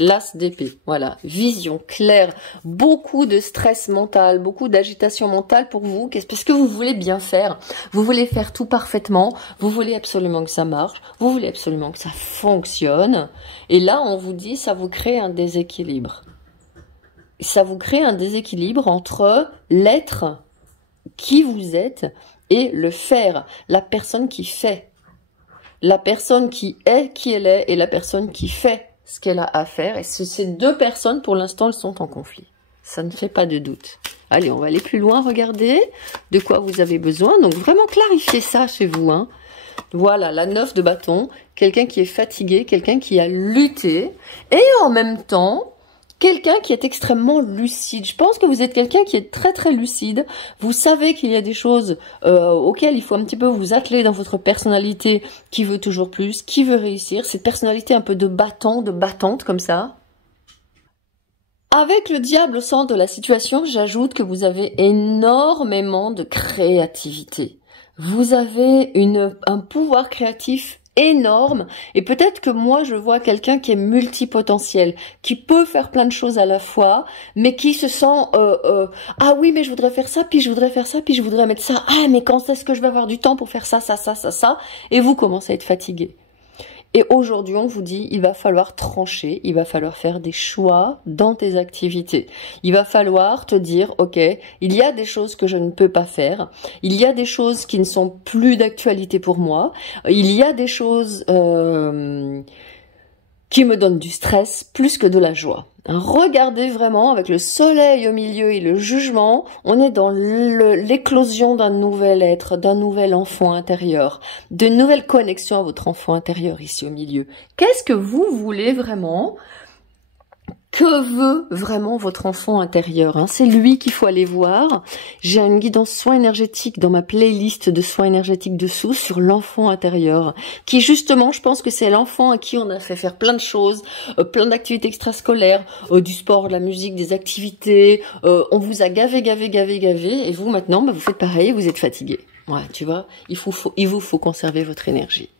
L'as d'épée, voilà, vision claire, beaucoup de stress mental, beaucoup d'agitation mentale pour vous, parce que vous voulez bien faire, vous voulez faire tout parfaitement, vous voulez absolument que ça marche, vous voulez absolument que ça fonctionne, et là on vous dit ça vous crée un déséquilibre. Ça vous crée un déséquilibre entre l'être qui vous êtes et le faire, la personne qui fait. La personne qui est qui elle est et la personne qui fait ce qu'elle a à faire. Et ces deux personnes, pour l'instant, elles sont en conflit. Ça ne fait pas de doute. Allez, on va aller plus loin, regardez de quoi vous avez besoin. Donc, vraiment clarifiez ça chez vous, hein. Voilà, la 9 de bâton. Quelqu'un qui est fatigué, quelqu'un qui a lutté. Et en même temps, quelqu'un qui est extrêmement lucide. Je pense que vous êtes quelqu'un qui est très lucide. Vous savez qu'il y a des choses auxquelles il faut un petit peu vous atteler dans votre personnalité qui veut toujours plus, qui veut réussir. Cette personnalité un peu de battant, de battante comme ça. Avec le diable au centre de la situation, j'ajoute que vous avez énormément de créativité. Vous avez un pouvoir créatif énorme, et peut-être que moi je vois quelqu'un qui est multipotentiel, qui peut faire plein de choses à la fois, mais qui se sent ah oui mais je voudrais faire ça, puis je voudrais faire ça, puis je voudrais mettre ça, ah mais quand est-ce que je vais avoir du temps pour faire ça, et vous commencez à être fatigué. Et aujourd'hui, on vous dit, il va falloir trancher, il va falloir faire des choix dans tes activités. Il va falloir te dire, ok, il y a des choses que je ne peux pas faire, il y a des choses qui ne sont plus d'actualité pour moi, il y a des choses qui me donnent du stress plus que de la joie. Regardez vraiment, avec le soleil au milieu et le jugement, on est dans l'éclosion d'un nouvel être, d'un nouvel enfant intérieur, de nouvelles connexions à votre enfant intérieur ici au milieu. Qu'est-ce que vous voulez vraiment ? Que veut vraiment votre enfant intérieur, hein? C'est lui qu'il faut aller voir. J'ai une guidance soins énergétiques dans ma playlist de soins énergétiques dessous sur l'enfant intérieur, qui justement, je pense que c'est l'enfant à qui on a fait faire plein de choses, plein d'activités extrascolaires, du sport, de la musique, des activités. On vous a gavé, et vous maintenant, bah, vous faites pareil, vous êtes fatigué. Ouais, tu vois, il vous faut conserver votre énergie.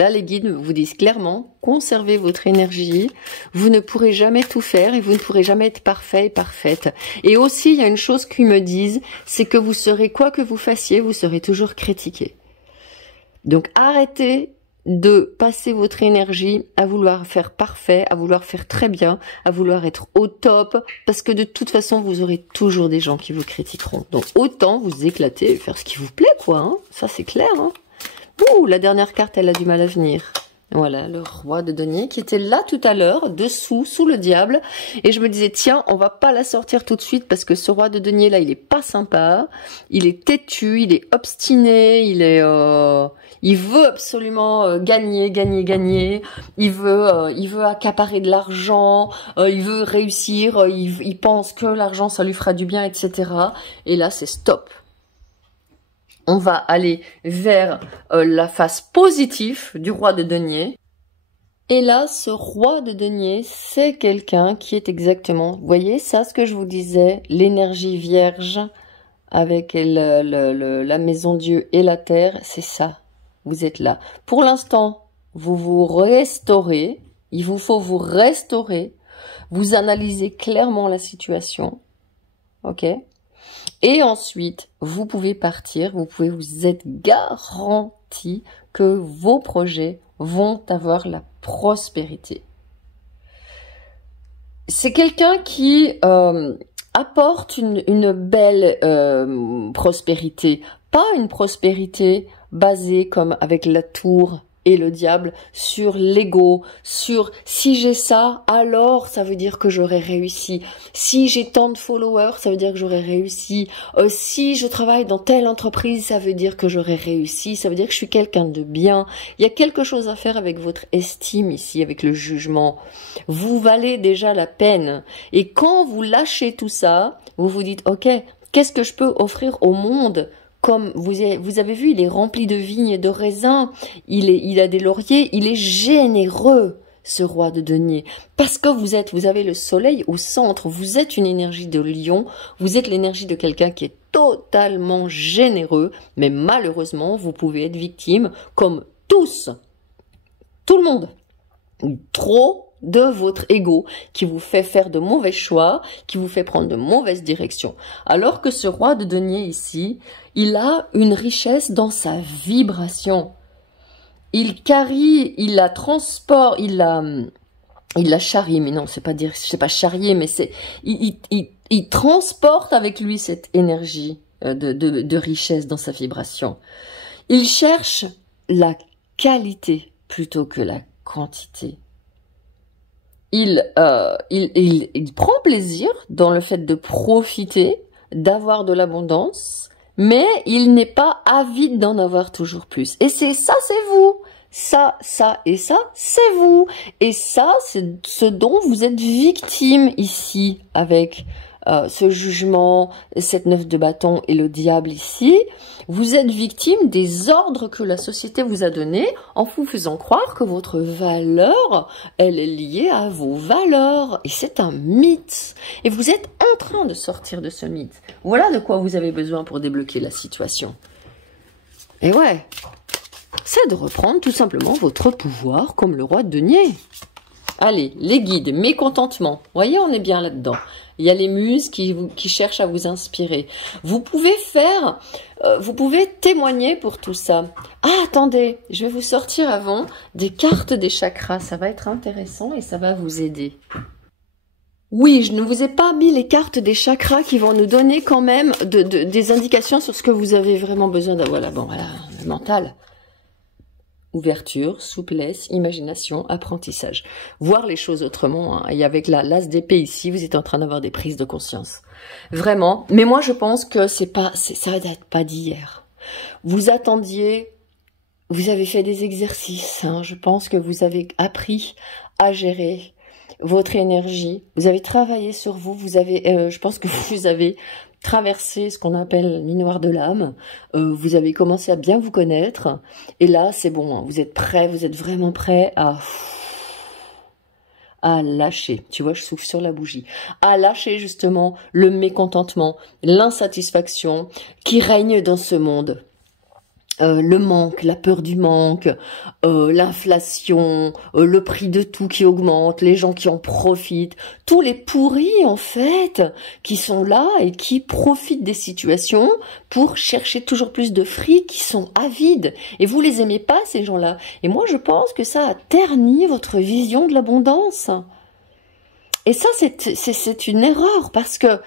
Là, les guides vous disent clairement, conservez votre énergie. Vous ne pourrez jamais tout faire et vous ne pourrez jamais être parfait et parfaite. Et aussi, il y a une chose qu'ils me disent, c'est que vous serez, quoi que vous fassiez, vous serez toujours critiqué. Donc, arrêtez de passer votre énergie à vouloir faire parfait, à vouloir faire très bien, à vouloir être au top, parce que de toute façon, vous aurez toujours des gens qui vous critiqueront. Donc, autant vous éclater et faire ce qui vous plaît, quoi. Hein. Ça, c'est clair. Hein. Ouh, la dernière carte, elle a du mal à venir. Voilà, le roi de denier qui était là tout à l'heure, dessous, sous le diable. Et je me disais, tiens, on va pas la sortir tout de suite parce que ce roi de denier là, il est pas sympa. Il est têtu, il est obstiné, il veut absolument gagner. Il veut accaparer de l'argent, il veut réussir, il pense que l'argent ça lui fera du bien, etc. Et là, c'est stop. On va aller vers la face positive du roi de denier. Et là, ce roi de denier, c'est quelqu'un qui est exactement, vous voyez, ça, ce que je vous disais, l'énergie vierge avec la maison Dieu et la terre, c'est ça. Vous êtes là. Pour l'instant, vous vous restaurez. Il vous faut vous restaurer. Vous analysez clairement la situation. Ok ? Et ensuite, vous pouvez partir, vous êtes garanti que vos projets vont avoir la prospérité. C'est quelqu'un qui apporte une belle prospérité, pas une prospérité basée comme avec la tour et le diable sur l'ego, sur si j'ai ça, alors ça veut dire que j'aurai réussi. Si j'ai tant de followers, ça veut dire que j'aurai réussi. Si je travaille dans telle entreprise, ça veut dire que j'aurai réussi. Ça veut dire que je suis quelqu'un de bien. Il y a quelque chose à faire avec votre estime ici, avec le jugement. Vous valez déjà la peine. Et quand vous lâchez tout ça, vous vous dites, ok, qu'est-ce que je peux offrir au monde ? Comme vous avez vu, il est rempli de vignes et de raisins, il a des lauriers, il est généreux, ce roi de denier. Parce que vous avez le soleil au centre, vous êtes une énergie de lion, vous êtes l'énergie de quelqu'un qui est totalement généreux, mais malheureusement, vous pouvez être victime, comme tous, tout le monde, trop de votre ego qui vous fait faire de mauvais choix, qui vous fait prendre de mauvaises directions. Alors que ce roi de denier ici, il a une richesse dans sa vibration. Il carry, il la transporte, il la charrie, mais non, c'est pas charrier, mais il transporte avec lui cette énergie de richesse dans sa vibration. Il cherche la qualité plutôt que la quantité. Il prend plaisir dans le fait de profiter, d'avoir de l'abondance, mais il n'est pas avide d'en avoir toujours plus. Et c'est ça, c'est vous. Ça et ça, c'est vous. Et ça, c'est ce dont vous êtes victime ici avec ce jugement, cette 9 de bâton et le diable ici. Vous êtes victime des ordres que la société vous a donnés en vous faisant croire que votre valeur, elle est liée à vos valeurs. Et c'est un mythe. Et vous êtes en train de sortir de ce mythe. Voilà de quoi vous avez besoin pour débloquer la situation. Et ouais, c'est de reprendre tout simplement votre pouvoir comme le roi de denier. Allez, les guides, mécontentement. Vous voyez, on est bien là-dedans. Il y a les muses qui cherchent à vous inspirer. Vous pouvez témoigner pour tout ça. Ah, attendez, je vais vous sortir avant des cartes des chakras. Ça va être intéressant et ça va vous aider. Oui, je ne vous ai pas mis les cartes des chakras qui vont nous donner quand même des indications sur ce que vous avez vraiment besoin d'avoir. Voilà, le mental. Ouverture, souplesse, imagination, apprentissage. Voir les choses autrement. Hein. Et avec l'as d'épée ici, vous êtes en train d'avoir des prises de conscience. Vraiment. Mais moi, je pense que ça date pas d'hier. Vous attendiez, vous avez fait des exercices. Hein. Je pense que vous avez appris à gérer votre énergie. Vous avez travaillé sur vous. Je pense que vous avez traversé ce qu'on appelle le minoir de l'âme, vous avez commencé à bien vous connaître, et là c'est bon, hein, vous êtes prêts, vous êtes vraiment prêts à lâcher, tu vois, je souffle sur la bougie, à lâcher justement le mécontentement, l'insatisfaction qui règne dans ce monde. le manque, la peur du manque, l'inflation, le prix de tout qui augmente, les gens qui en profitent, tous les pourris en fait, qui sont là et qui profitent des situations pour chercher toujours plus de fric, qui sont avides. Et vous les aimez pas ces gens-là. Et moi je pense que ça a terni votre vision de l'abondance. Et ça c'est une erreur parce que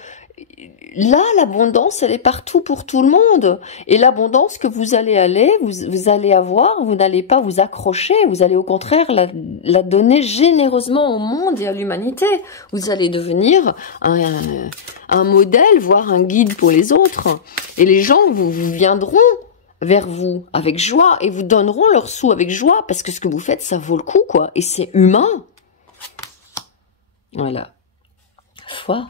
là, l'abondance, elle est partout pour tout le monde. Et l'abondance que vous allez vous allez avoir, vous n'allez pas vous accrocher, vous allez au contraire la donner généreusement au monde et à l'humanité. Vous allez devenir un modèle, voire un guide pour les autres. Et les gens vous viendront vers vous avec joie et vous donneront leurs sous avec joie parce que ce que vous faites, ça vaut le coup, quoi. Et c'est humain. Voilà. Foi.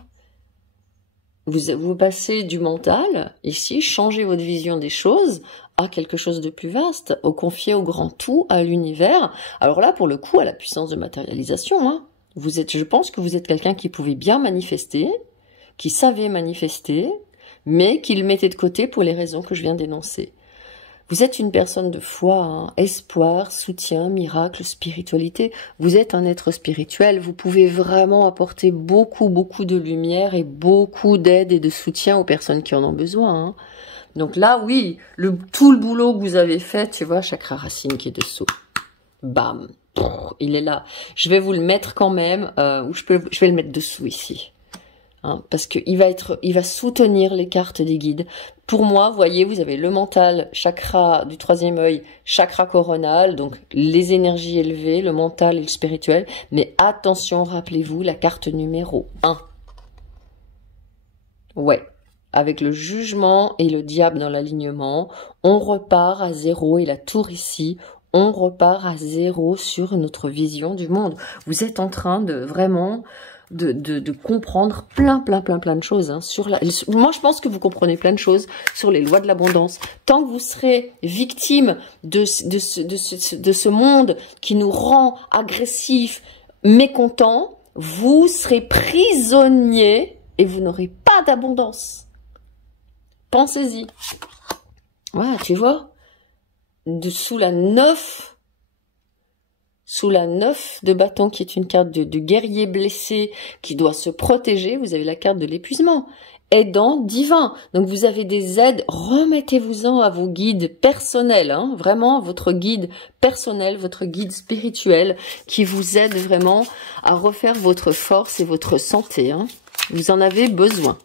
Vous passez du mental, ici, changez votre vision des choses à quelque chose de plus vaste, au confier au grand tout, à l'univers. Alors là, pour le coup, à la puissance de matérialisation, hein. Je pense que vous êtes quelqu'un qui pouvait bien manifester, qui savait manifester, mais qui le mettait de côté pour les raisons que je viens d'énoncer. Vous êtes une personne de foi, hein, espoir, soutien, miracle, spiritualité. Vous êtes un être spirituel. Vous pouvez vraiment apporter beaucoup, beaucoup de lumière et beaucoup d'aide et de soutien aux personnes qui en ont besoin. Hein. Donc là, oui, tout le boulot que vous avez fait, tu vois, chakra racine qui est dessous. Bam, il est là. Je vais vous le mettre quand même, ou je vais le mettre dessous ici. Hein, parce que il va soutenir les cartes des guides. Pour moi, voyez, vous avez le mental, chakra du troisième œil, chakra coronal, donc les énergies élevées, le mental et le spirituel. Mais attention, rappelez-vous la carte numéro 1. Ouais, avec le jugement et le diable dans l'alignement, on repart à zéro et la tour ici, on repart à zéro sur notre vision du monde. Vous êtes en train de vraiment... De comprendre plein de choses. Hein, moi, je pense que vous comprenez plein de choses sur les lois de l'abondance. Tant que vous serez victime de ce monde qui nous rend agressifs, mécontents, vous serez prisonnier et vous n'aurez pas d'abondance. Pensez-y. Voilà, tu vois, sous la 9 de bâton, qui est une carte de guerrier blessé qui doit se protéger, vous avez la carte de l'épuisement. Aidant divin. Donc vous avez des aides, remettez-vous-en à vos guides personnels, hein, vraiment votre guide personnel, votre guide spirituel qui vous aide vraiment à refaire votre force et votre santé. Hein. Vous en avez besoin.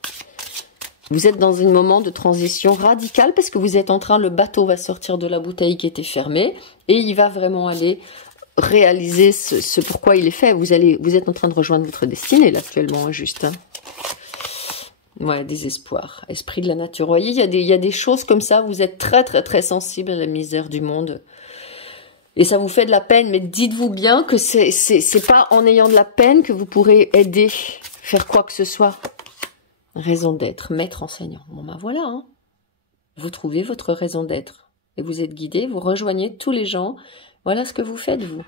Vous êtes dans un moment de transition radicale parce que vous êtes en train, le bateau va sortir de la bouteille qui était fermée et il va vraiment aller réaliser ce pourquoi il est fait. Vous êtes en train de rejoindre votre destinée là actuellement, juste. Hein. Ouais, désespoir, esprit de la nature. Vous voyez, il y a des choses comme ça. Vous êtes très sensible à la misère du monde. Et ça vous fait de la peine, mais dites-vous bien que c'est pas en ayant de la peine que vous pourrez aider, faire quoi que ce soit. Raison d'être, maître enseignant. Bon ben voilà, hein. Vous trouvez votre raison d'être. Et vous êtes guidé, vous rejoignez tous les gens. Voilà ce que vous faites, vous.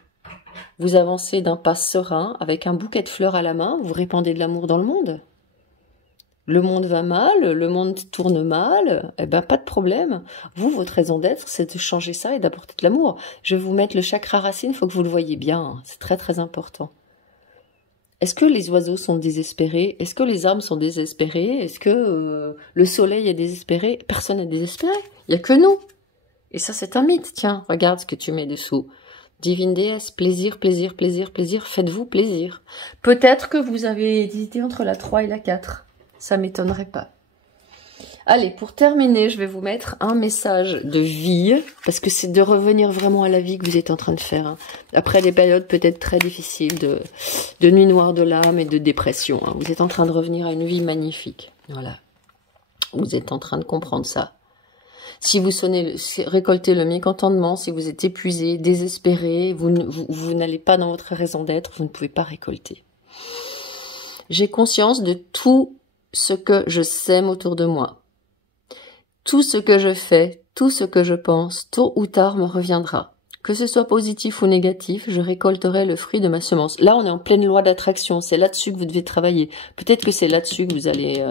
Vous avancez d'un pas serein, avec un bouquet de fleurs à la main, vous répandez de l'amour dans le monde. Le monde va mal, le monde tourne mal, eh ben pas de problème. Vous, votre raison d'être, c'est de changer ça et d'apporter de l'amour. Je vais vous mettre le chakra racine, il faut que vous le voyez bien, c'est très important. Est-ce que les oiseaux sont désespérés? Est-ce que les arbres sont désespérés? Est-ce que le soleil est désespéré? Personne n'est désespéré, il n'y a que nous. Et ça, c'est un mythe. Tiens, regarde ce que tu mets dessous. Divine déesse, plaisir, plaisir, plaisir, plaisir. Faites-vous plaisir. Peut-être que vous avez hésité entre la 3 et la 4. Ça m'étonnerait pas. Allez, pour terminer, je vais vous mettre un message de vie. Parce que c'est de revenir vraiment à la vie que vous êtes en train de faire. Hein. Après des périodes peut-être très difficiles de nuit noire de l'âme et de dépression. Hein. Vous êtes en train de revenir à une vie magnifique. Voilà. Vous êtes en train de comprendre ça. Si vous récoltez le mécontentement, si vous êtes épuisé, désespéré, vous n'allez pas dans votre raison d'être, vous ne pouvez pas récolter. J'ai conscience de tout ce que je sème autour de moi. Tout ce que je fais, tout ce que je pense, tôt ou tard me reviendra. Que ce soit positif ou négatif, je récolterai le fruit de ma semence. Là, on est en pleine loi d'attraction, c'est là-dessus que vous devez travailler. Peut-être que c'est là-dessus que vous allez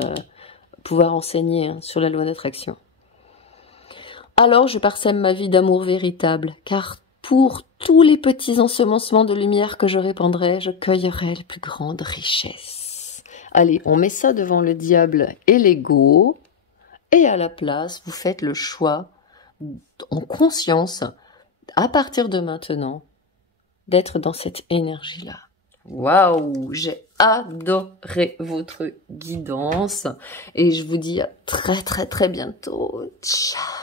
pouvoir enseigner hein, sur la loi d'attraction. alors je parsème ma vie d'amour véritable, car pour tous les petits ensemencements de lumière que je répandrai, je cueillerai les plus grandes richesses. Allez, on met ça devant le diable et l'ego, et à la place, vous faites le choix, en conscience, à partir de maintenant, d'être dans cette énergie-là. Waouh, j'ai adoré votre guidance, et je vous dis à très très très bientôt. Ciao.